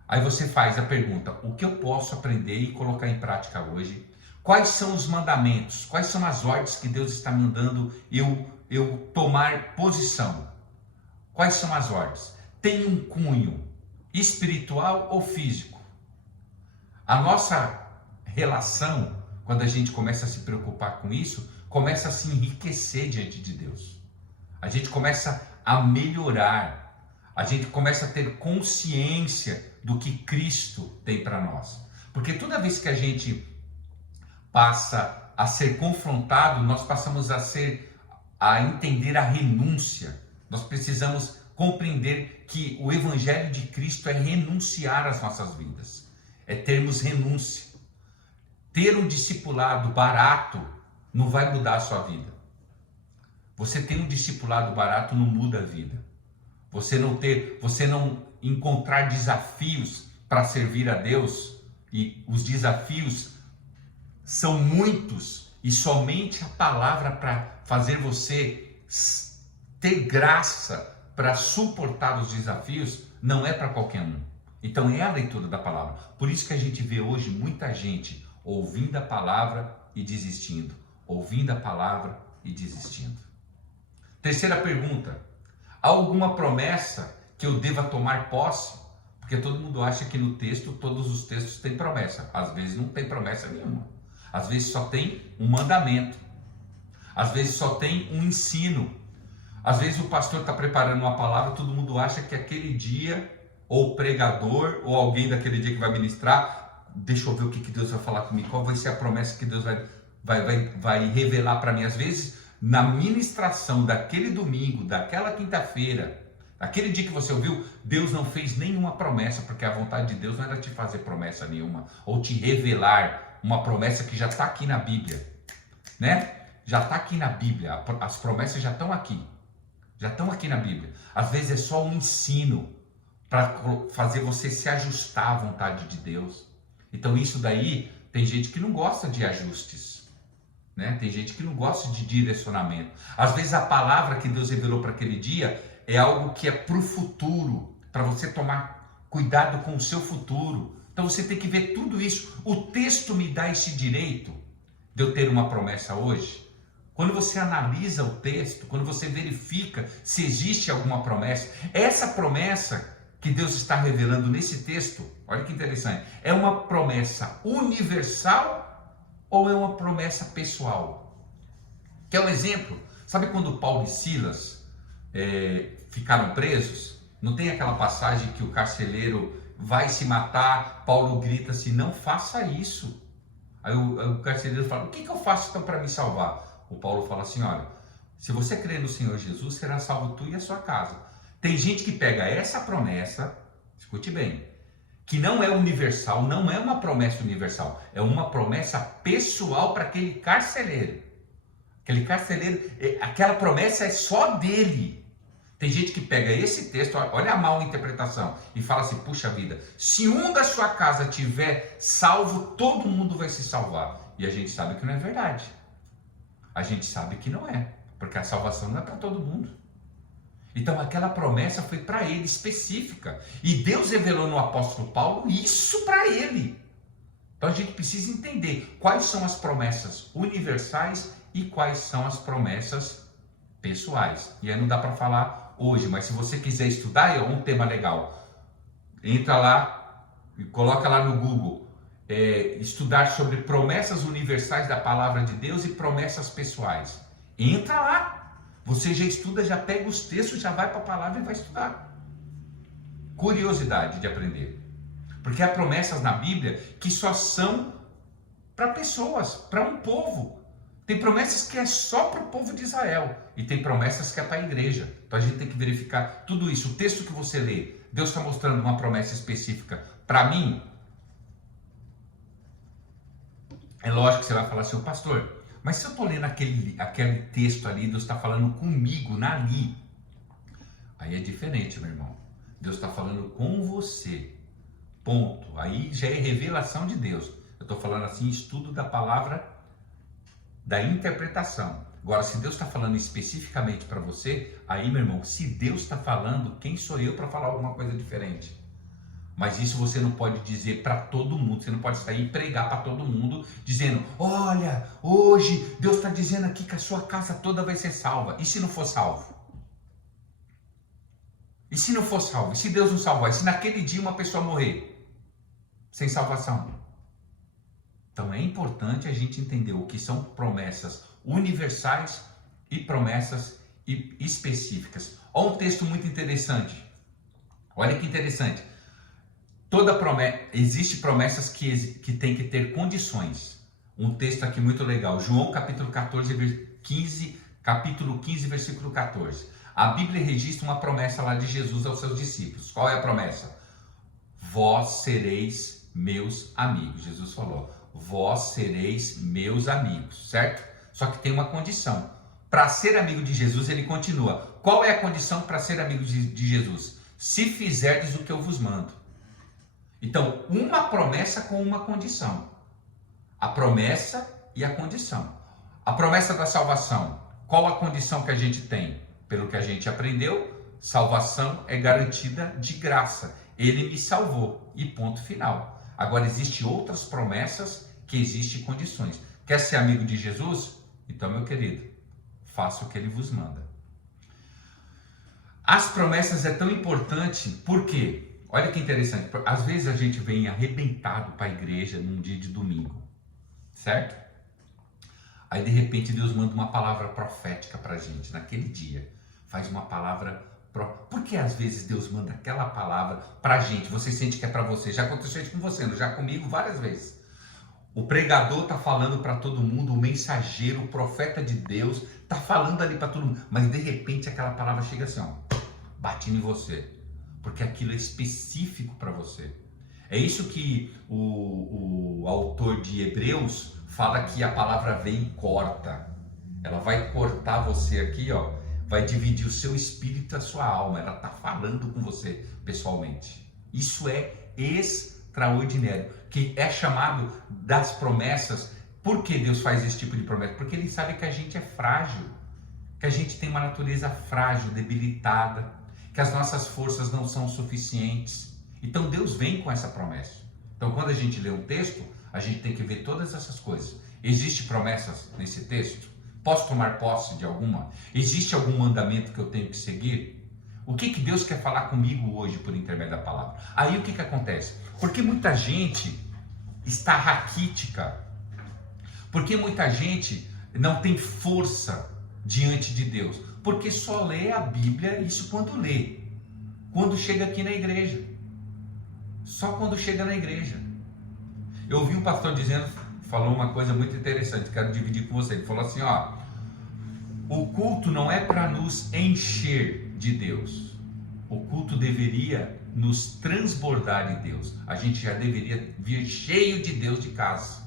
Aí você faz a pergunta: o que eu posso aprender e colocar em prática hoje? Quais são os mandamentos? Quais são as ordens que Deus está mandando eu tomar posição? Quais são as ordens? Tem um cunho espiritual ou físico? A nossa relação, quando a gente começa a se preocupar com isso, começa a se enriquecer diante de Deus. A gente começa a melhorar. A gente começa a ter consciência do que Cristo tem para nós. Porque toda vez que a gente passa a ser confrontado, nós passamos a entender a renúncia. Nós precisamos compreender que o Evangelho de Cristo é renunciar às nossas vidas. É termos renúncia. Ter um discipulado barato não vai mudar a sua vida. Você ter um discipulado barato não muda a vida. Você não encontrar desafios para servir a Deus, e os desafios são muitos, e somente a palavra para fazer você ter graça para suportar os desafios não é para qualquer um. Então é a leitura da palavra. Por isso que a gente vê hoje muita gente ouvindo a palavra e desistindo. Ouvindo a palavra e desistindo. Terceira pergunta: há alguma promessa que eu deva tomar posse? Porque todo mundo acha que no texto, todos os textos têm promessa. Às vezes não tem promessa nenhuma. Às vezes só tem um mandamento. Às vezes só tem um ensino. Às vezes o pastor está preparando uma palavra, todo mundo acha que aquele dia, ou o pregador, ou alguém daquele dia que vai ministrar, deixa eu ver o que Deus vai falar comigo, qual vai ser a promessa que Deus vai revelar para mim. Às vezes, na ministração daquele domingo, daquela quinta-feira, aquele dia que você ouviu, Deus não fez nenhuma promessa, porque a vontade de Deus não era te fazer promessa nenhuma, ou te revelar uma promessa que já está aqui na Bíblia, né? Já está aqui na Bíblia, as promessas já estão aqui na Bíblia. Às vezes é só um ensino para fazer você se ajustar à vontade de Deus. Então isso daí, tem gente que não gosta de ajustes, né? Tem gente que não gosta de direcionamento. Às vezes a palavra que Deus revelou para aquele dia é algo que é para o futuro, para você tomar cuidado com o seu futuro. Então você tem que ver tudo isso. O texto me dá esse direito de eu ter uma promessa hoje? Quando você analisa o texto, quando você verifica se existe alguma promessa, essa promessa que Deus está revelando nesse texto, olha que interessante, é uma promessa universal ou é uma promessa pessoal? Quer um exemplo? Sabe quando Paulo e Silas ficaram presos? Não tem aquela passagem que o carcereiro vai se matar, Paulo grita assim, não faça isso. Aí o carcereiro fala, o que eu faço então para me salvar? O Paulo fala assim, olha, se você crer no Senhor Jesus, será salvo tu e a sua casa. Tem gente que pega essa promessa, escute bem, que não é universal, não é uma promessa universal, é uma promessa pessoal para aquele carcereiro. Aquele carcereiro, aquela promessa é só dele. Tem gente que pega esse texto, olha a mal interpretação, e fala assim, puxa vida, se um da sua casa tiver salvo, todo mundo vai se salvar. E a gente sabe que não é verdade. A gente sabe que não é, porque a salvação não é para todo mundo. Então aquela promessa foi para ele, específica. E Deus revelou no apóstolo Paulo isso para ele. Então a gente precisa entender quais são as promessas universais e quais são as promessas pessoais. E aí não dá para falar hoje, mas se você quiser estudar, é um tema legal. Entra lá e coloca lá no Google. Estudar sobre promessas universais da palavra de Deus e promessas pessoais. Entra lá, você já estuda, já pega os textos, já vai para a palavra e vai estudar. Curiosidade de aprender. Porque há promessas na Bíblia que só são para pessoas, para um povo. Tem promessas que é só para o povo de Israel e tem promessas que é para a igreja. Então a gente tem que verificar tudo isso. O texto que você lê, Deus está mostrando uma promessa específica para mim. É lógico que você vai falar assim, pastor, mas se eu estou lendo aquele texto ali, Deus está falando comigo, ali. Aí é diferente, meu irmão. Deus está falando com você. Ponto. Aí já é revelação de Deus. Eu estou falando assim, estudo da palavra, da interpretação. Agora, se Deus está falando especificamente para você, aí, meu irmão, se Deus está falando, quem sou eu para falar alguma coisa diferente? Mas isso você não pode dizer para todo mundo, você não pode sair e pregar para todo mundo, dizendo, olha, hoje Deus está dizendo aqui que a sua casa toda vai ser salva. E se não for salvo? E se não for salvo? E se Deus não salvar? E se naquele dia uma pessoa morrer? Sem salvação? Então é importante a gente entender o que são promessas universais e promessas específicas. Olha um texto muito interessante. Olha que interessante. Toda promessa, existe promessas que tem que ter condições. Um texto aqui muito legal, João capítulo 15, versículo 14. A Bíblia registra uma promessa lá de Jesus aos seus discípulos. Qual é a promessa? Vós sereis meus amigos. Jesus falou, vós sereis meus amigos, certo? Só que tem uma condição. Para ser amigo de Jesus, ele continua. Qual é a condição para ser amigo de Jesus? Se fizerdes o que eu vos mando. Então, uma promessa com uma condição. A promessa e a condição. A promessa da salvação. Qual a condição que a gente tem? Pelo que a gente aprendeu, salvação é garantida de graça. Ele me salvou. E ponto final. Agora, existem outras promessas que existem condições. Quer ser amigo de Jesus? Então, meu querido, faça o que ele vos manda. As promessas é tão importante, por quê? Olha que interessante, às vezes a gente vem arrebentado para a igreja num dia de domingo, certo? Aí de repente Deus manda uma palavra profética para a gente, naquele dia, faz uma palavra, por que às vezes Deus manda aquela palavra para a gente, você sente que é para você, já aconteceu isso com você, já comigo várias vezes. O pregador está falando para todo mundo, o mensageiro, o profeta de Deus, está falando ali para todo mundo, mas de repente aquela palavra chega assim, ó, bate em você, porque aquilo é específico para você. É isso que o autor de Hebreus fala, que a palavra vem e corta. Ela vai cortar você aqui, ó, vai dividir o seu espírito e a sua alma. Ela está falando com você pessoalmente. Isso é extraordinário, que é chamado das promessas. Por que Deus faz esse tipo de promessa? Porque Ele sabe que a gente é frágil, que a gente tem uma natureza frágil, debilitada, que as nossas forças não são suficientes. Então Deus vem com essa promessa. Então quando a gente lê um texto, a gente tem que ver todas essas coisas. Existem promessas nesse texto? Posso tomar posse de alguma? Existe algum mandamento que eu tenho que seguir? O que Deus quer falar comigo hoje por intermédio da palavra? Aí o que acontece? Porque muita gente está raquítica, porque muita gente não tem força diante de Deus, porque só lê a Bíblia, isso quando lê, quando chega aqui na igreja, só quando chega na igreja. Eu ouvi um pastor dizendo, falou uma coisa muito interessante, quero dividir com você. Ele falou assim, ó, o culto não é para nos encher de Deus, o culto deveria nos transbordar de Deus. A gente já deveria vir cheio de Deus de casa.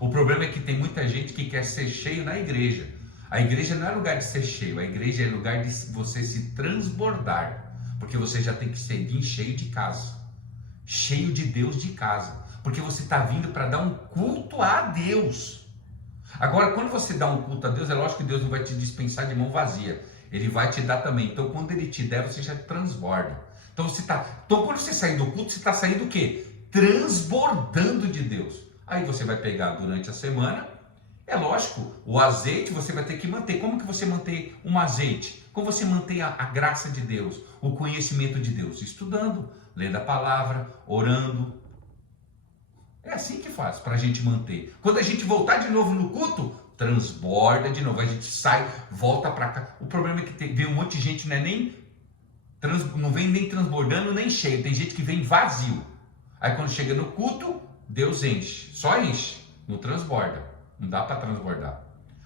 O problema é que tem muita gente que quer ser cheio na igreja. A igreja não é lugar de ser cheio, a igreja é lugar de você se transbordar, porque você já tem que vir cheio de casa, cheio de Deus de casa, porque você está vindo para dar um culto a Deus. Agora, quando você dá um culto a Deus, é lógico que Deus não vai te dispensar de mão vazia, Ele vai te dar também. Então, quando Ele te der, você já transborda. Então, quando você sair do culto, você está saindo o quê? Transbordando de Deus. Aí você vai pegar durante a semana, é lógico, o azeite você vai ter que manter. Como que você mantém um azeite? Como você mantém a graça de Deus, o conhecimento de Deus? Estudando, lendo a palavra, orando. É assim que faz para a gente manter. Quando a gente voltar de novo no culto, transborda de novo. A gente sai, volta para cá. O problema é que vem um monte de gente, não vem nem transbordando, nem cheio. Tem gente que vem vazio. Aí quando chega no culto, Deus enche. Só enche, não transborda. Não dá para transbordar.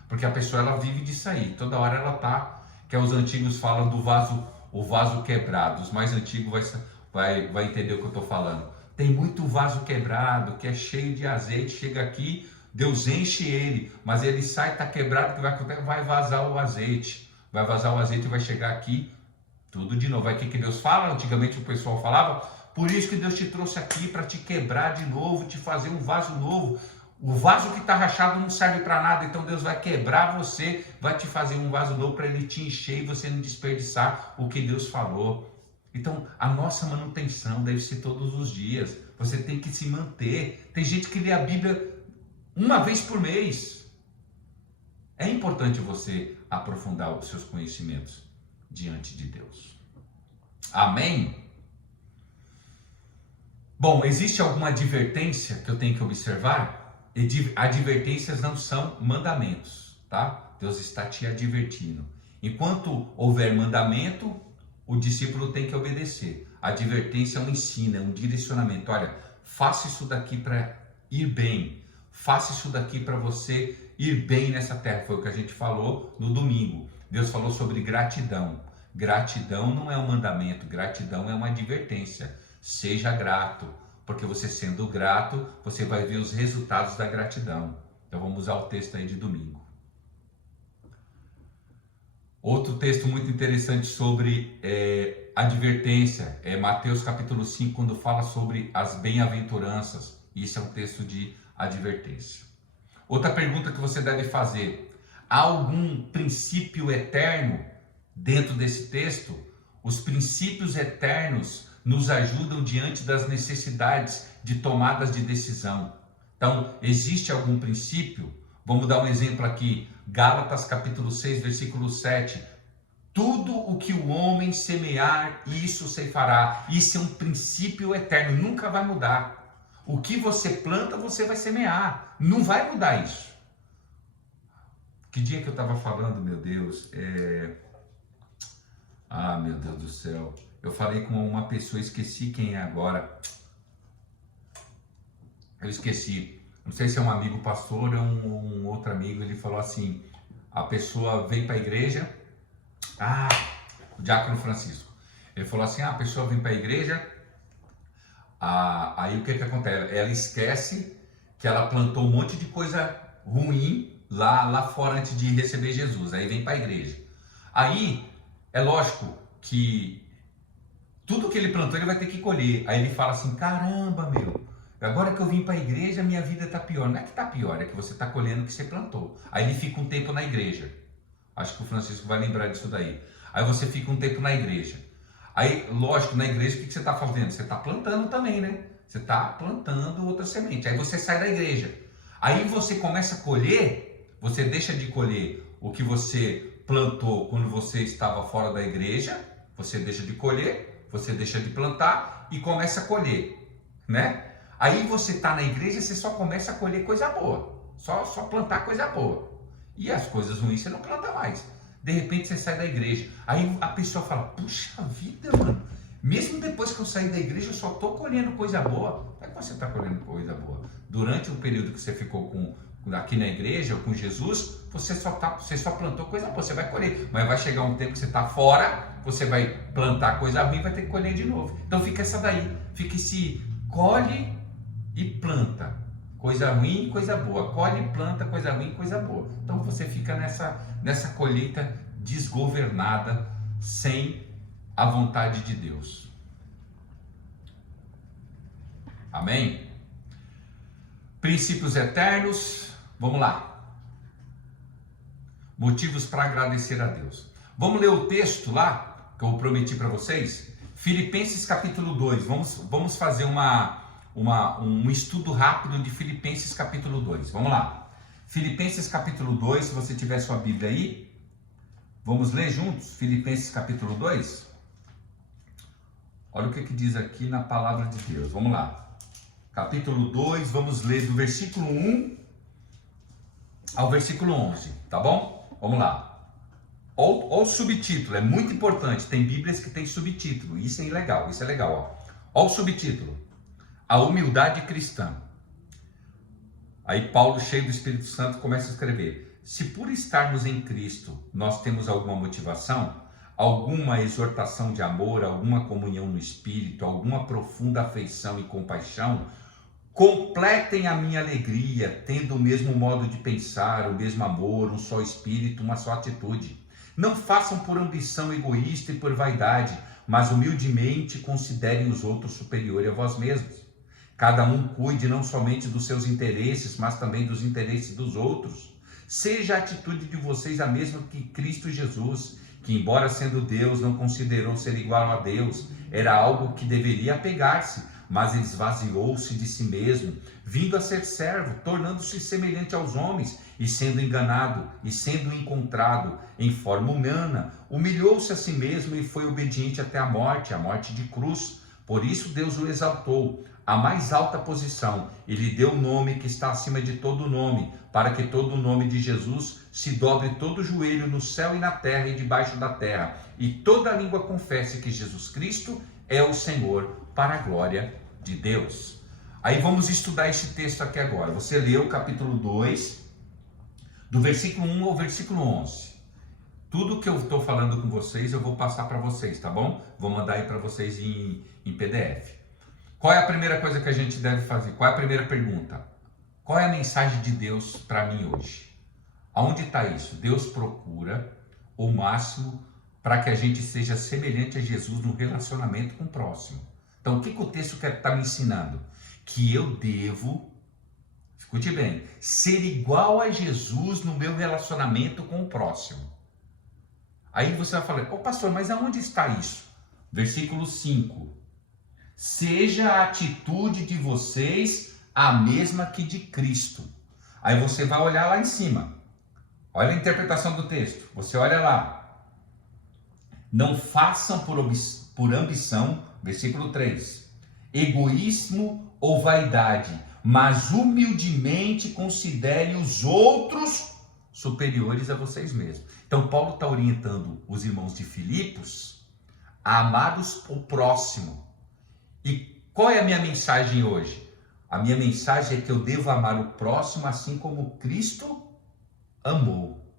Porque a pessoa ela vive disso aí. Toda hora ela tá, que os antigos falam do vaso, o vaso quebrado. Os mais antigos vai entender o que eu estou falando. Tem muito vaso quebrado, que é cheio de azeite, chega aqui, Deus enche ele, mas ele sai, está quebrado, o que vai acontecer? Vai vazar o azeite. Vai vazar o azeite e vai chegar aqui, tudo de novo. Aí o que Deus fala? Antigamente o pessoal falava, por isso que Deus te trouxe aqui, para te quebrar de novo, te fazer um vaso novo. O vaso que está rachado não serve para nada, então Deus vai quebrar você, vai te fazer um vaso novo para Ele te encher e você não desperdiçar o que Deus falou. Então, a nossa manutenção deve ser todos os dias. Você tem que se manter. Tem gente que lê a Bíblia uma vez por mês. É importante você aprofundar os seus conhecimentos diante de Deus. Amém? Bom, existe alguma advertência que eu tenho que observar? Advertências não são mandamentos, tá? Deus está te advertindo. Enquanto houver mandamento, o discípulo tem que obedecer. A advertência é um ensino, é um direcionamento. Olha, faça isso daqui para ir bem. Faça isso daqui para você ir bem nessa terra. Foi o que a gente falou no domingo. Deus falou sobre gratidão. Gratidão não é um mandamento, gratidão é uma advertência. Seja grato, porque você sendo grato, você vai ver os resultados da gratidão. Então vamos usar o texto aí de domingo. Outro texto muito interessante sobre advertência é Mateus capítulo 5, quando fala sobre as bem-aventuranças. Isso é um texto de advertência. Outra pergunta que você deve fazer: há algum princípio eterno dentro desse texto? Os princípios eternos nos ajudam diante das necessidades de tomadas de decisão. Então, existe algum princípio? Vamos dar um exemplo aqui. Gálatas capítulo 6, versículo 7. Tudo o que o homem semear, isso ceifará. Isso é um princípio eterno, nunca vai mudar. O que você planta, você vai semear. Não vai mudar isso. Que dia que eu estava falando, meu Deus? Ah, meu Deus do céu. Eu falei com uma pessoa, esqueci quem é agora. Eu esqueci. Não sei se é um amigo pastor ou um outro amigo. Ele falou assim, a pessoa vem para a igreja. Ah, o Diácono Francisco. Ele falou assim, a pessoa vem para a igreja. Aí o que acontece? Ela esquece que ela plantou um monte de coisa ruim lá fora antes de receber Jesus. Aí vem para a igreja. Aí, é lógico que tudo que ele plantou ele vai ter que colher. Aí ele fala assim, caramba, meu, agora que eu vim para a igreja, minha vida está pior. Não é que está pior, é que você está colhendo o que você plantou. Aí ele fica um tempo na igreja. Acho que o Francisco vai lembrar disso daí. Aí você fica um tempo na igreja. Aí, lógico, na igreja, o que você está fazendo? Você está plantando também, né? Você está plantando outra semente. Aí você sai da igreja. Aí você começa a colher, você deixa de colher o que você plantou quando você estava fora da igreja, você deixa de colher, você deixa de plantar e começa a colher, né? Aí você está na igreja, você só começa a colher coisa boa, só plantar coisa boa. E as coisas ruins você não planta mais. De repente você sai da igreja. Aí a pessoa fala, puxa vida, mano. Mesmo depois que eu saí da igreja, eu só estou colhendo coisa boa. Como é que você está colhendo coisa boa? Durante o período que você ficou aqui na igreja, com Jesus, você só plantou coisa boa. Você vai colher. Mas vai chegar um tempo que você está fora, você vai plantar coisa ruim e vai ter que colher de novo. Então fica essa daí. Fica esse colhe e planta. Coisa ruim, coisa boa. Colhe, planta, coisa ruim, coisa boa. Então você fica nessa colheita desgovernada, sem a vontade de Deus. Amém? Princípios eternos. Vamos lá. Motivos para agradecer a Deus. Vamos ler o texto lá, que eu prometi para vocês. Filipenses capítulo 2. Vamos fazer um estudo rápido de Filipenses capítulo 2. Vamos lá. Filipenses capítulo 2, se você tiver sua Bíblia aí, vamos ler juntos? Filipenses capítulo 2. Olha o que diz aqui na palavra de Deus. Vamos lá. Capítulo 2, vamos ler do versículo 1 ao versículo 11, tá bom? Vamos lá. Olha o subtítulo, é muito importante. Tem Bíblias que tem subtítulo, isso é legal, ó. Olha o subtítulo. A humildade cristã. Aí Paulo, cheio do Espírito Santo, começa a escrever. Se por estarmos em Cristo, nós temos alguma motivação, alguma exortação de amor, alguma comunhão no Espírito, alguma profunda afeição e compaixão, completem a minha alegria, tendo o mesmo modo de pensar, o mesmo amor, um só Espírito, uma só atitude. Não façam por ambição egoísta e por vaidade, mas humildemente considerem os outros superiores a vós mesmos. Cada um cuide não somente dos seus interesses, mas também dos interesses dos outros. Seja a atitude de vocês a mesma que Cristo Jesus, que embora sendo Deus, não considerou ser igual a Deus, era algo que deveria apegar-se, mas esvaziou-se de si mesmo, vindo a ser servo, tornando-se semelhante aos homens, e sendo enganado, e sendo encontrado em forma humana, humilhou-se a si mesmo e foi obediente até a morte de cruz. Por isso Deus o exaltou à mais alta posição, e lhe deu o nome que está acima de todo nome, para que todo o nome de Jesus se dobre todo o joelho no céu e na terra e debaixo da terra, e toda língua confesse que Jesus Cristo é o Senhor, para a glória de Deus. Aí vamos estudar esse texto aqui agora. Você leu o capítulo 2, do versículo 1 ao versículo 11. Tudo que eu estou falando com vocês, eu vou passar para vocês, tá bom? Vou mandar aí para vocês em PDF. Qual é a primeira coisa que a gente deve fazer? Qual é a primeira pergunta? Qual é a mensagem de Deus para mim hoje? Aonde está isso? Deus procura o máximo para que a gente seja semelhante a Jesus no relacionamento com o próximo. Então, o que o texto está me ensinando? Que eu devo, escute bem, ser igual a Jesus no meu relacionamento com o próximo. Aí você vai falar, pastor, mas aonde está isso? Versículo 5. Seja a atitude de vocês a mesma que de Cristo. Aí você vai olhar lá em cima. Olha a interpretação do texto. Você olha lá. Não façam por ambição, versículo 3, egoísmo ou vaidade, mas humildemente considerem os outros superiores a vocês mesmos. Então Paulo está orientando os irmãos de Filipos a amar o próximo. E qual é a minha mensagem hoje? A minha mensagem é que eu devo amar o próximo assim como Cristo amou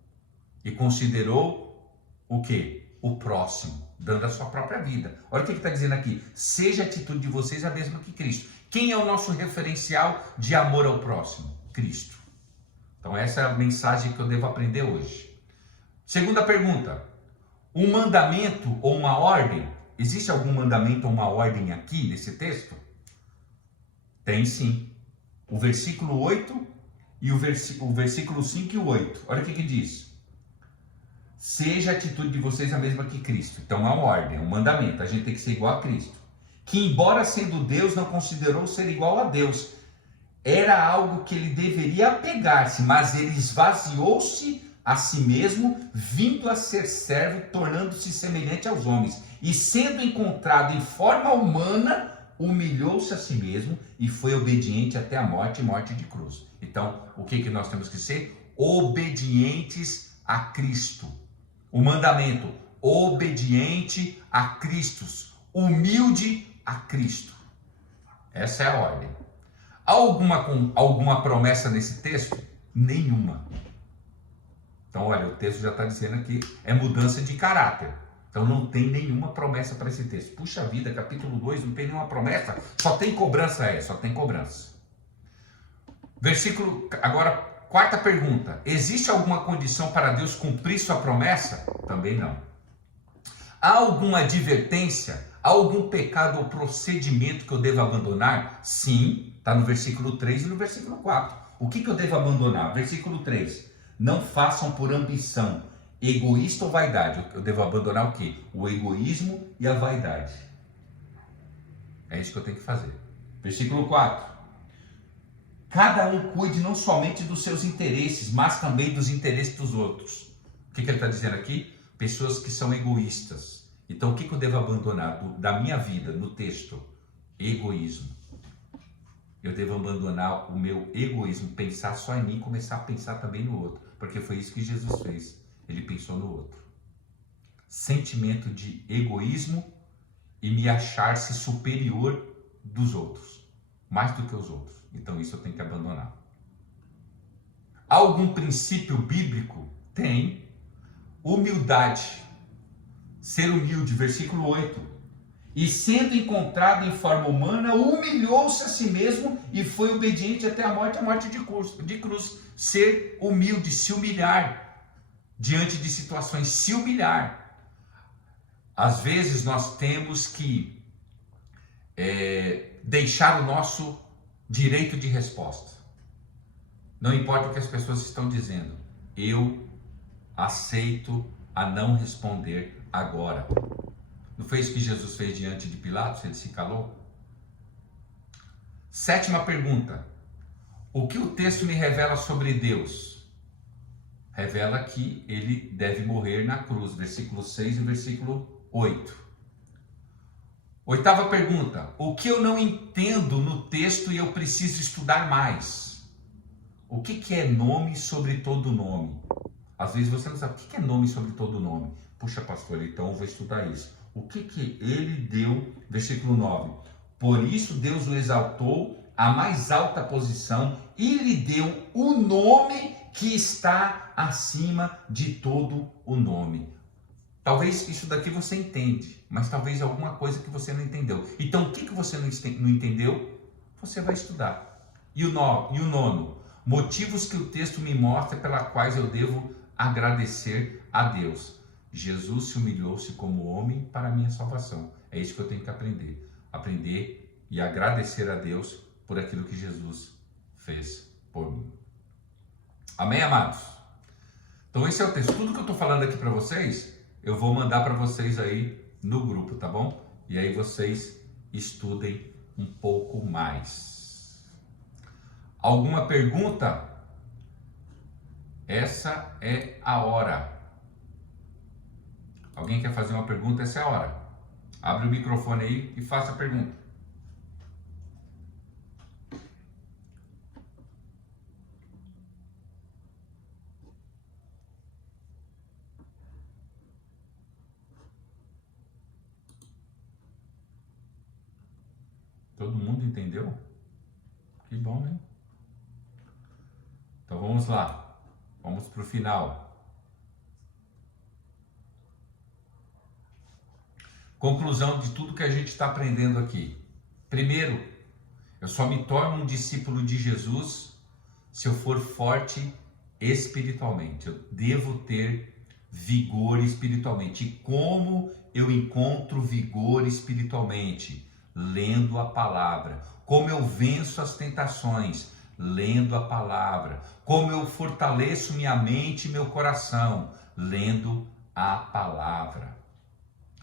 e considerou o quê? O próximo, dando a sua própria vida. Olha o que ele está dizendo aqui. Seja a atitude de vocês a mesma que Cristo. Quem é o nosso referencial de amor ao próximo? Cristo. Então essa é a mensagem que eu devo aprender hoje. Segunda pergunta. Um mandamento ou uma ordem? Existe algum mandamento ou uma ordem aqui nesse texto? Tem sim. O versículo 8 e o versículo 5 e o 8. Olha o que diz. Seja a atitude de vocês a mesma que Cristo. Então é uma ordem, é um mandamento. A gente tem que ser igual a Cristo. Que embora sendo Deus, não considerou ser igual a Deus. Era algo que ele deveria apegar-se, mas ele esvaziou-se a si mesmo, vindo a ser servo, tornando-se semelhante aos homens. E sendo encontrado em forma humana, humilhou-se a si mesmo e foi obediente até a morte e morte de cruz. Então, o que nós temos que ser? Obedientes a Cristo. O mandamento, obediente a Cristo, humilde a Cristo. Essa é a ordem. Há alguma promessa nesse texto? Nenhuma. Então, olha, o texto já está dizendo aqui, é mudança de caráter. Então não tem nenhuma promessa para esse texto. Puxa vida, capítulo 2, não tem nenhuma promessa, só tem cobrança, só tem cobrança. Agora, quarta pergunta. Existe alguma condição para Deus cumprir sua promessa? Também não. Há alguma advertência? Há algum pecado ou procedimento que eu devo abandonar? Sim, está no versículo 3 e no versículo 4. O que eu devo abandonar? Versículo 3. Não façam por ambição, egoísta ou vaidade. Eu devo abandonar o quê? O egoísmo e a vaidade. É isso que eu tenho que fazer. Versículo 4. Cada um cuide não somente dos seus interesses, mas também dos interesses dos outros. O que ele está dizendo aqui? Pessoas que são egoístas. Então o que eu devo abandonar da minha vida no texto? Egoísmo. Eu devo abandonar o meu egoísmo, pensar só em mim, começar a pensar também no outro. Porque foi isso que Jesus fez. Ele pensou no outro. Sentimento de egoísmo e me achar-se superior dos outros. Mais do que os outros. Então isso eu tenho que abandonar. Há algum princípio bíblico? Tem. Humildade. Ser humilde, versículo 8. E sendo encontrado em forma humana, humilhou-se a si mesmo e foi obediente até a morte de cruz. Ser humilde, se humilhar diante de situações, se humilhar. Às vezes nós temos que deixar o nosso direito de resposta. Não importa o que as pessoas estão dizendo, eu aceito a não responder agora. Não foi isso que Jesus fez diante de Pilatos? Ele se calou? Sétima pergunta. O que o texto me revela sobre Deus? Revela que ele deve morrer na cruz, versículo 6 e versículo 8. Oitava pergunta. O que eu não entendo no texto e eu preciso estudar mais? O que é nome sobre todo nome? Às vezes você não sabe o que é nome sobre todo nome. Puxa, pastor, então eu vou estudar isso. O que ele deu? Versículo 9. Por isso Deus o exaltou à mais alta posição e lhe deu o nome que está acima de todo o nome. Talvez isso daqui você entende, mas talvez alguma coisa que você não entendeu. Então, o que você não entendeu? Você vai estudar. E o nono, motivos que o texto me mostra pela quais eu devo agradecer a Deus. Jesus se humilhou-se como homem para a minha salvação. É isso que eu tenho que aprender. Aprender e agradecer a Deus por aquilo que Jesus fez por mim. Amém, amados? Então esse é o texto. Tudo que eu estou falando aqui para vocês, eu vou mandar para vocês aí no grupo, tá bom? E aí vocês estudem um pouco mais. Alguma pergunta? Essa é a hora. Alguém quer fazer uma pergunta? Essa é a hora. Abre o microfone aí e faça a pergunta. Todo mundo entendeu? Que bom, né? Então vamos lá. Vamos para o final. Conclusão de tudo que a gente está aprendendo aqui. Primeiro, eu só me torno um discípulo de Jesus se eu for forte espiritualmente. Eu devo ter vigor espiritualmente. E como eu encontro vigor espiritualmente? Lendo a palavra. Como eu venço as tentações? Lendo a palavra. Como eu fortaleço minha mente e meu coração? Lendo a palavra.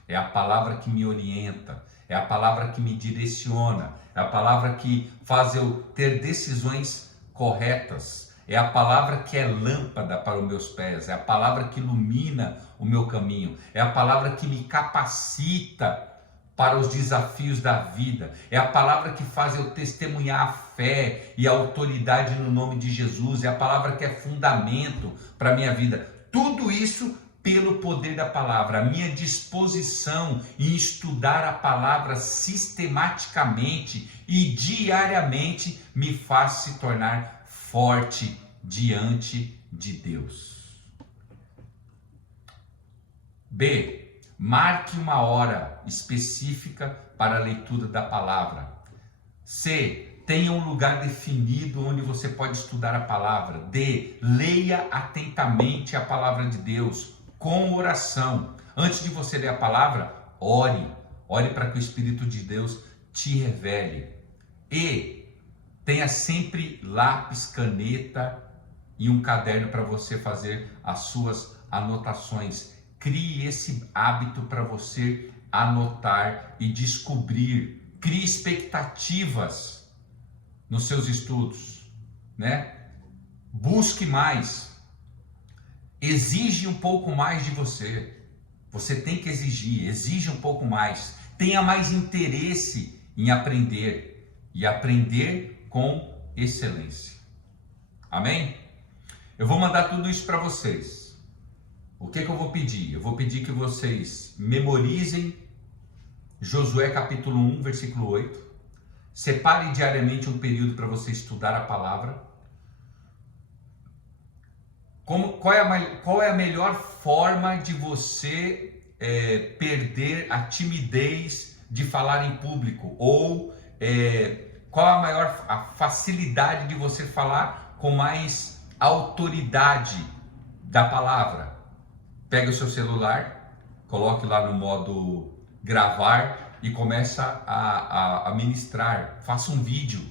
É a palavra que me orienta, é a palavra que me direciona, é a palavra que faz eu ter decisões corretas, é a palavra que é lâmpada para os meus pés, é a palavra que ilumina o meu caminho, é a palavra que me capacita para os desafios da vida, é a palavra que faz eu testemunhar a fé e a autoridade no nome de Jesus, é a palavra que é fundamento para a minha vida. Tudo isso pelo poder da palavra. A minha disposição em estudar a palavra sistematicamente e diariamente me faz se tornar forte diante de Deus. B. Marque uma hora específica para a leitura da palavra. C. Tenha um lugar definido onde você pode estudar a palavra. D. Leia atentamente a palavra de Deus com oração. Antes de você ler a palavra, ore. Ore para que o Espírito de Deus te revele. E tenha sempre lápis, caneta e um caderno para você fazer as suas anotações. Crie esse hábito para você anotar e descobrir. Crie expectativas nos seus estudos, né? Busque mais. Exige um pouco mais de você. Você tem que exigir, exige um pouco mais. Tenha mais interesse em aprender e aprender com excelência. Amém? Eu vou mandar tudo isso para vocês. O que eu vou pedir? Eu vou pedir que vocês memorizem Josué capítulo 1, versículo 8. Separe diariamente um período para você estudar a palavra. Qual é a melhor forma de você perder a timidez de falar em público? Ou qual a facilidade de você falar com mais autoridade da palavra? Pega o seu celular, coloque lá no modo gravar e começa a ministrar. Faça um vídeo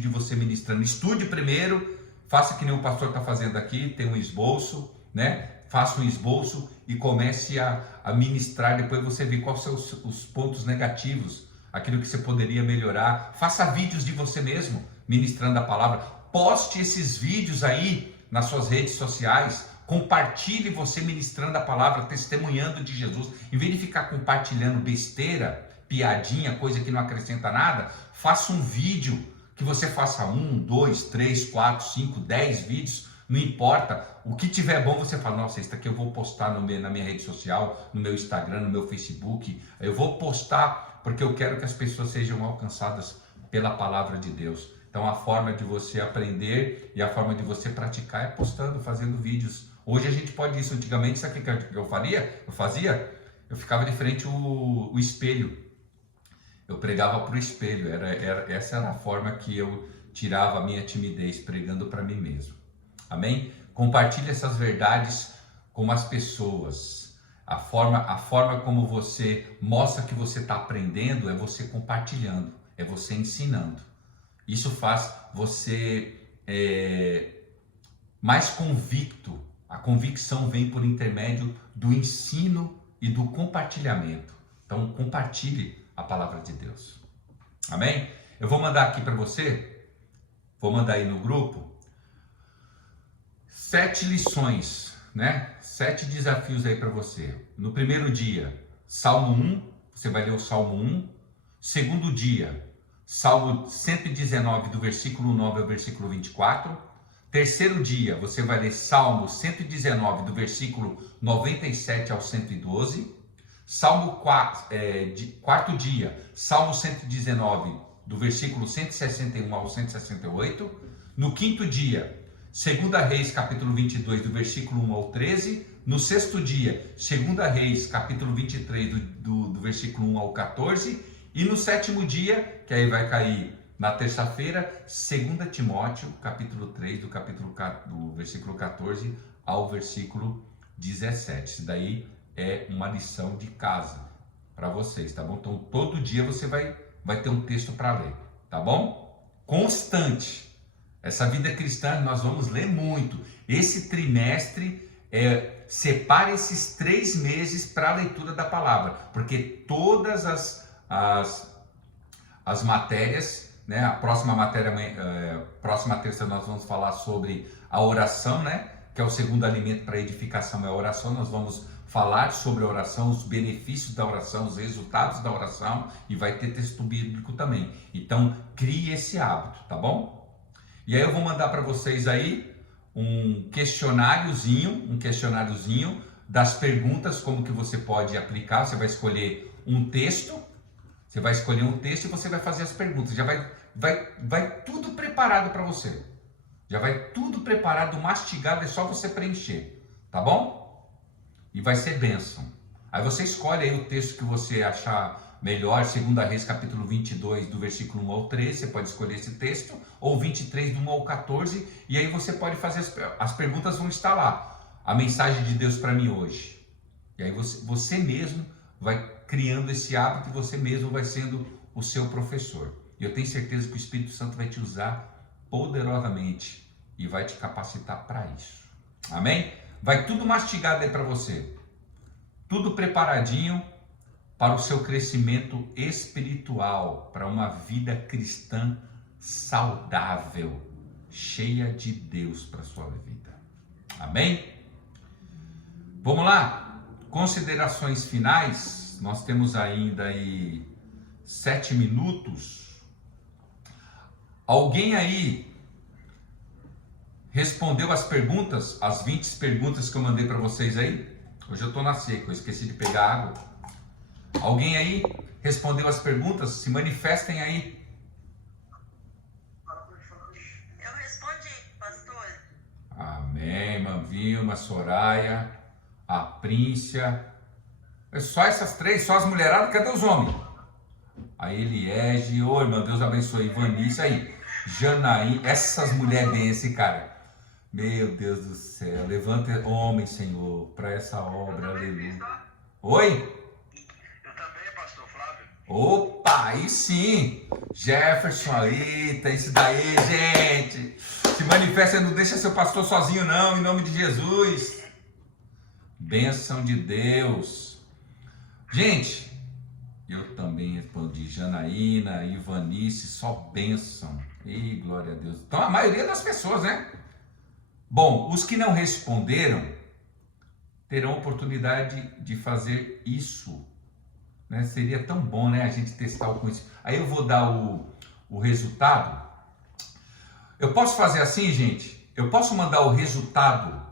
de você ministrando. Estude primeiro. Faça que nem o pastor está fazendo aqui, tem um esboço, né? Faça um esboço e comece a ministrar. Depois você vê quais são os pontos negativos, aquilo que você poderia melhorar. Faça vídeos de você mesmo, ministrando a palavra. Poste esses vídeos aí nas suas redes sociais. Compartilhe você ministrando a palavra, testemunhando de Jesus. Em vez de ficar compartilhando besteira, piadinha, coisa que não acrescenta nada, faça um vídeo. Que você faça 1, 2, 3, 4, 5, 10 vídeos, não importa. O que tiver bom, você fala, nossa, isso aqui eu vou postar na minha rede social, no meu Instagram, no meu Facebook. Eu vou postar porque eu quero que as pessoas sejam alcançadas pela palavra de Deus. Então a forma de você aprender e a forma de você praticar é postando, fazendo vídeos. Hoje a gente pode isso. Antigamente, sabe o que eu fazia? Eu ficava de frente ao espelho. Eu pregava para o espelho, essa era a forma que eu tirava a minha timidez, pregando para mim mesmo. Amém? Compartilhe essas verdades com as pessoas. A forma como você mostra que você está aprendendo é você compartilhando, é você ensinando. Isso faz você mais convicto. A convicção vem por intermédio do ensino e do compartilhamento. Então compartilhe a palavra de Deus. Amém? Eu vou mandar aqui para você, vou mandar aí no grupo, 7 lições, né? 7 desafios aí para você. No primeiro dia, Salmo 1, você vai ler o Salmo 1. Segundo dia, Salmo 119, do versículo 9 ao versículo 24. Terceiro dia, você vai ler Salmo 119, do versículo 97 ao 112. Quarto dia, Salmo 119, do versículo 161 ao 168. No quinto dia, 2 Reis, capítulo 22, do versículo 1 ao 13. No sexto dia, 2 Reis, capítulo 23, do versículo 1 ao 14. E no sétimo dia, que aí vai cair na terça-feira, 2 Timóteo, capítulo 3, do versículo 14 ao versículo 17. Isso daí é uma lição de casa para vocês, tá bom? Então, todo dia você vai ter um texto para ler, tá bom? Constante. Essa vida cristã nós vamos ler muito. Esse trimestre, separe esses 3 meses para a leitura da palavra, porque todas as matérias, né? A próxima matéria, próxima terça nós vamos falar sobre a oração, né? Que é o segundo alimento para edificação, é a oração. Nós vamos falar sobre a oração, os benefícios da oração, os resultados da oração, e vai ter texto bíblico também. Então, crie esse hábito, tá bom? E aí eu vou mandar para vocês aí um questionáriozinho das perguntas, como que você pode aplicar. Você vai escolher um texto, e você vai fazer as perguntas. Já vai tudo preparado para você. Já vai tudo preparado, mastigado, é só você preencher, tá bom? E vai ser bênção. Aí você escolhe aí o texto que você achar melhor, 2 Reis, capítulo 22, do versículo 1 ao 13, você pode escolher esse texto, ou 23, do 1 ao 14, e aí você pode fazer, as perguntas vão estar lá. A mensagem de Deus para mim hoje. E aí você mesmo vai criando esse hábito e você mesmo vai sendo o seu professor. E eu tenho certeza que o Espírito Santo vai te usar poderosamente e vai te capacitar para isso. Amém? Vai tudo mastigado aí para você. Tudo preparadinho para o seu crescimento espiritual, para uma vida cristã saudável, cheia de Deus para a sua vida. Amém? Vamos lá? Considerações finais. Nós temos ainda aí 7 minutos. Alguém aí respondeu as perguntas, as 20 perguntas que eu mandei para vocês aí? Hoje eu estou na seca, eu esqueci de pegar água. Alguém aí respondeu as perguntas? Se manifestem aí. Eu respondi, pastor. Amém, irmã Vilma, Soraya, a Príncia. É só essas 3, só as mulheradas, cadê os homens? A Eliege, oi, irmão, Deus abençoe. Vanice aí, Janaí, essas mulheres bem, esse cara. Meu Deus do céu, levanta homem, Senhor, para essa obra, aleluia. Oi? Eu também, pastor Flávio. Opa, aí sim, Jefferson aí, tem isso daí, gente. Se manifesta, não deixa seu pastor sozinho não, em nome de Jesus. Bênção de Deus. Gente, eu também respondi, Janaína, Ivanice, só bênção. Ih, glória a Deus. Então a maioria das pessoas, né? Bom, os que não responderam terão oportunidade de fazer isso, né? Seria tão bom, né, a gente testar o conhecimento. Aí eu vou dar o resultado. Eu posso fazer assim, gente? Eu posso mandar o resultado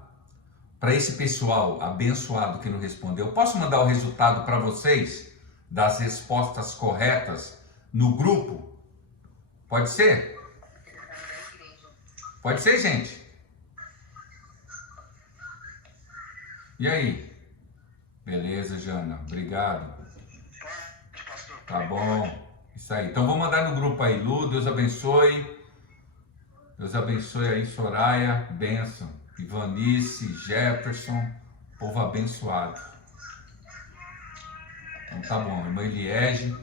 para esse pessoal abençoado que não respondeu. Eu posso mandar o resultado para vocês das respostas corretas no grupo? Pode ser? Pode ser, gente? E aí? Beleza, Jana. Obrigado. Tá bom. Isso aí. Então vou mandar no grupo aí. Lu, Deus abençoe. Deus abençoe aí, Soraya. Bênção. Ivanice, Jefferson. Povo abençoado. Então tá bom. Irmã Eliege.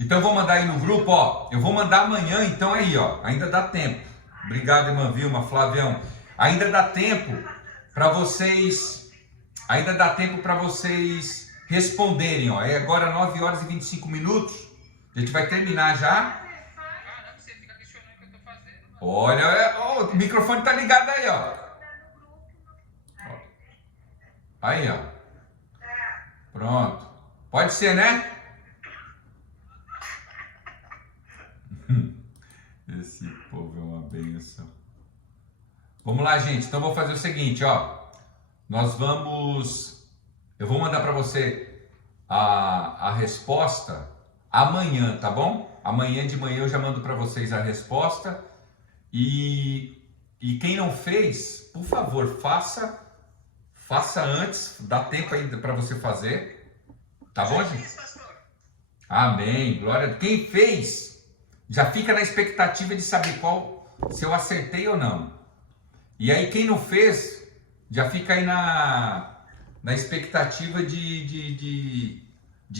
Então eu vou mandar aí no grupo, ó. Eu vou mandar amanhã, então aí, ó. Ainda dá tempo. Obrigado, irmã Vilma, Flavião. Ainda dá tempo para vocês... Ainda dá tempo para vocês responderem, ó. É agora 9 horas e 25 minutos. A gente vai terminar já. Caramba, você fica questionando o que eu tô fazendo. Olha, o microfone tá ligado aí, ó. Aí, ó. Pronto. Pode ser, né? Esse povo é uma benção. Vamos lá, gente. Então, vou fazer o seguinte, ó. Eu vou mandar para você a resposta amanhã, tá bom? Amanhã de manhã eu já mando para vocês a resposta. E quem não fez, por favor, faça antes. Dá tempo ainda para você fazer. Tá bom, gente? Amém. Glória a Deus. Quem fez, já fica na expectativa de saber se eu acertei ou não. E aí, quem não fez, já fica aí na expectativa de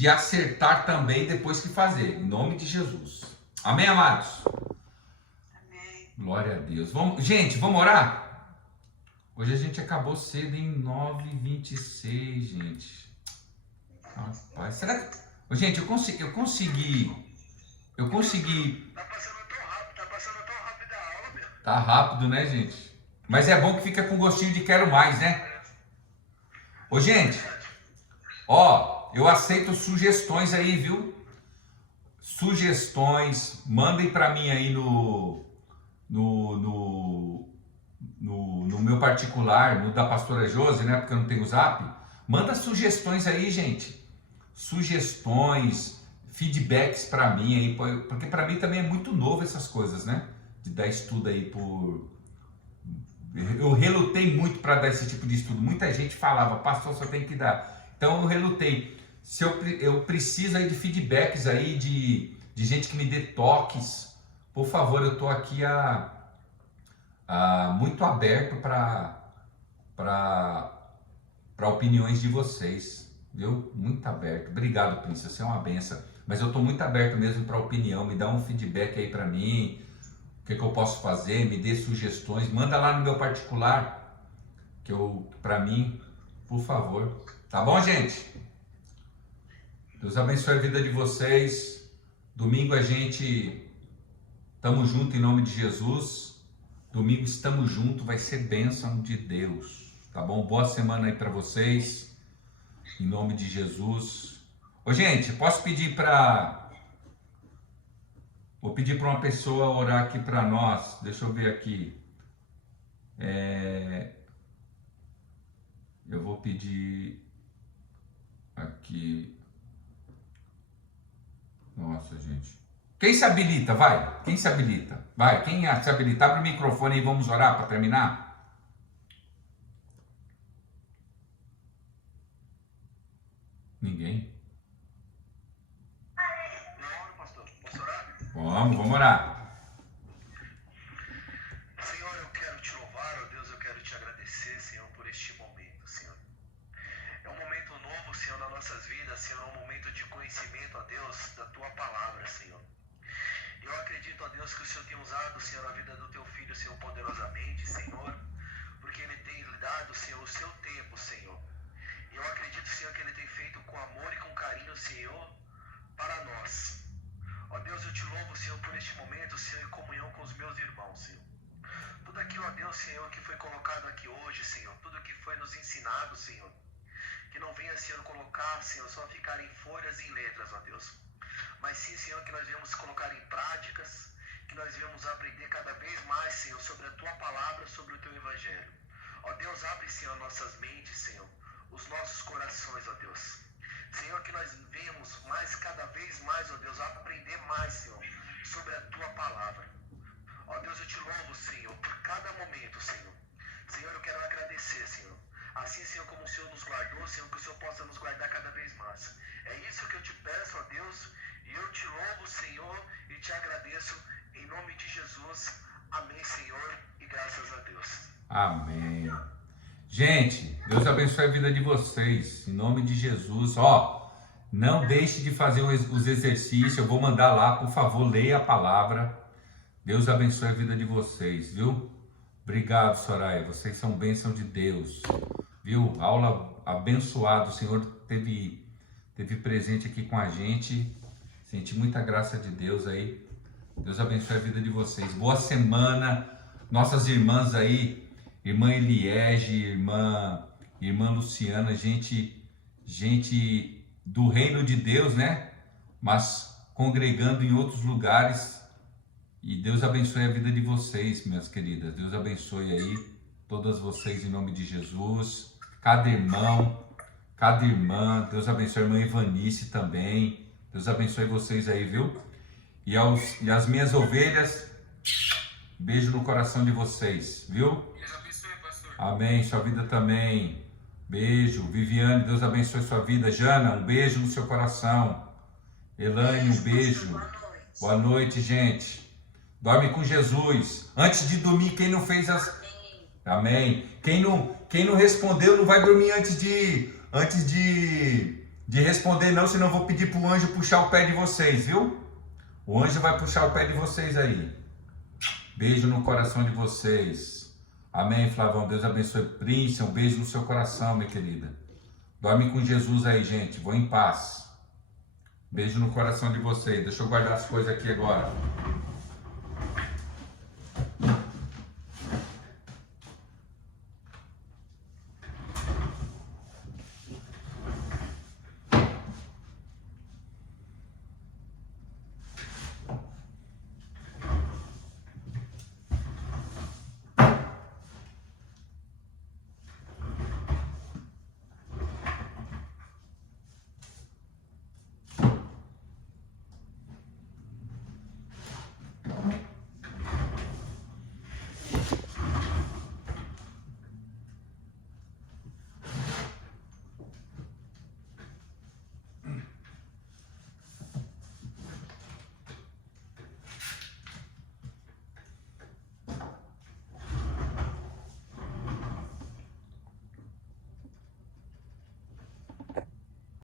acertar também depois que fazer. Em nome de Jesus. Amém, amados? Amém. Glória a Deus. Gente, vamos orar? Hoje a gente acabou cedo em 9h26, gente. Rapaz, será que... Gente, eu consegui... Tá passando tão rápido a aula, meu. Tá rápido, né, gente? Mas é bom que fica com gostinho de quero mais, né? Ô, gente, ó, eu aceito sugestões aí, viu? Sugestões, mandem pra mim aí no meu particular, no da pastora Josi, né? Porque eu não tenho zap. Manda sugestões aí, gente. Sugestões, feedbacks pra mim aí, porque pra mim também é muito novo essas coisas, né? De dar estudo aí Eu relutei muito para dar esse tipo de estudo. Muita gente falava, pastor, só tem que dar. Então eu relutei. Se eu preciso aí de feedbacks aí, de gente que me dê toques. Por favor, eu estou aqui muito aberto para opiniões de vocês. Viu? Muito aberto. Obrigado, Príncipe, você é uma benção. Mas eu estou muito aberto mesmo para opinião. Me dá um feedback aí para mim. O que eu posso fazer? Me dê sugestões. Manda lá no meu particular. Para mim, por favor. Tá bom, gente? Deus abençoe a vida de vocês. Domingo a gente estamos juntos em nome de Jesus. Domingo estamos juntos. Vai ser bênção de Deus. Tá bom? Boa semana aí para vocês. Em nome de Jesus. Ô, gente, posso pedir Vou pedir para uma pessoa orar aqui para nós. Deixa eu ver aqui. Eu vou pedir aqui. Nossa, gente. Quem se habilita? Vai. Quem se habilita? Vai. Quem se habilita? Abre o microfone e vamos orar para terminar. Ninguém? Não, pastor. Posso orar? Vamos orar. Senhor, eu quero te louvar, ó Deus, eu quero te agradecer, Senhor, por este momento, Senhor. É um momento novo, Senhor, nas nossas vidas, Senhor, um momento de conhecimento, ó Deus, da Tua Palavra, Senhor. Eu acredito, ó Deus, que o Senhor tem usado, Senhor, a vida do Teu Filho, Senhor, poderosamente, Senhor, porque Ele tem lhe dado, Senhor, o Seu tempo, Senhor. E eu acredito, Senhor, que Ele tem feito com amor e com carinho, Senhor, para nós. Ó Deus, eu te louvo, Senhor, por este momento, Senhor, em comunhão com os meus irmãos, Senhor. Tudo aquilo, ó Deus, Senhor, que foi colocado aqui hoje, Senhor, tudo que foi nos ensinado, Senhor, que não venha, Senhor, colocar, Senhor, só ficar em folhas e em letras, ó Deus. Mas sim, Senhor, que nós venhamos colocar em práticas, que nós venhamos aprender cada vez mais, Senhor, sobre a Tua Palavra, sobre o Teu Evangelho. Ó Deus, abre, Senhor, nossas mentes, Senhor, os nossos corações, ó Deus. Senhor, que nós venhamos cada vez mais, ó Deus, a aprender mais, Senhor, sobre a Tua Palavra. Ó Deus, eu te louvo, Senhor, por cada momento, Senhor. Senhor, eu quero agradecer, Senhor. Assim, Senhor, como o Senhor nos guardou, Senhor, que o Senhor possa nos guardar cada vez mais. É isso que eu te peço, ó Deus, e eu te louvo, Senhor, e te agradeço, em nome de Jesus. Amém, Senhor, e graças a Deus. Amém. Gente, Deus abençoe a vida de vocês, em nome de Jesus. Ó, não deixe de fazer os exercícios, eu vou mandar lá, por favor, leia a palavra. Deus abençoe a vida de vocês, viu? Obrigado, Soraya, vocês são bênção de Deus, viu? Aula abençoada, o Senhor teve presente aqui com a gente, senti muita graça de Deus aí. Deus abençoe a vida de vocês. Boa semana, nossas irmãs aí, irmã Eliege, irmã irmã Luciana, gente do reino de Deus, né? Mas congregando em outros lugares. E Deus abençoe a vida de vocês, minhas queridas. Deus abençoe aí todas vocês em nome de Jesus. Cada irmão, cada irmã. Deus abençoe a irmã Ivanice também. Deus abençoe vocês aí, viu? E as minhas ovelhas, beijo no coração de vocês, viu? Deus abençoe, pastor. Amém. Sua vida também. Beijo. Viviane, Deus abençoe sua vida. Jana, um beijo no seu coração. Elaine, um beijo. Boa noite. Boa noite, gente. Dorme com Jesus. Antes de dormir, quem não fez as... Amém. Quem não respondeu, não vai dormir antes de responder não, senão eu vou pedir para o anjo puxar o pé de vocês, viu? O anjo vai puxar o pé de vocês aí. Beijo no coração de vocês. Amém, Flavão. Deus abençoe. Príncia, um beijo no seu coração, minha querida. Dorme com Jesus aí, gente. Vou em paz. Beijo no coração de vocês. Deixa eu guardar as coisas aqui agora.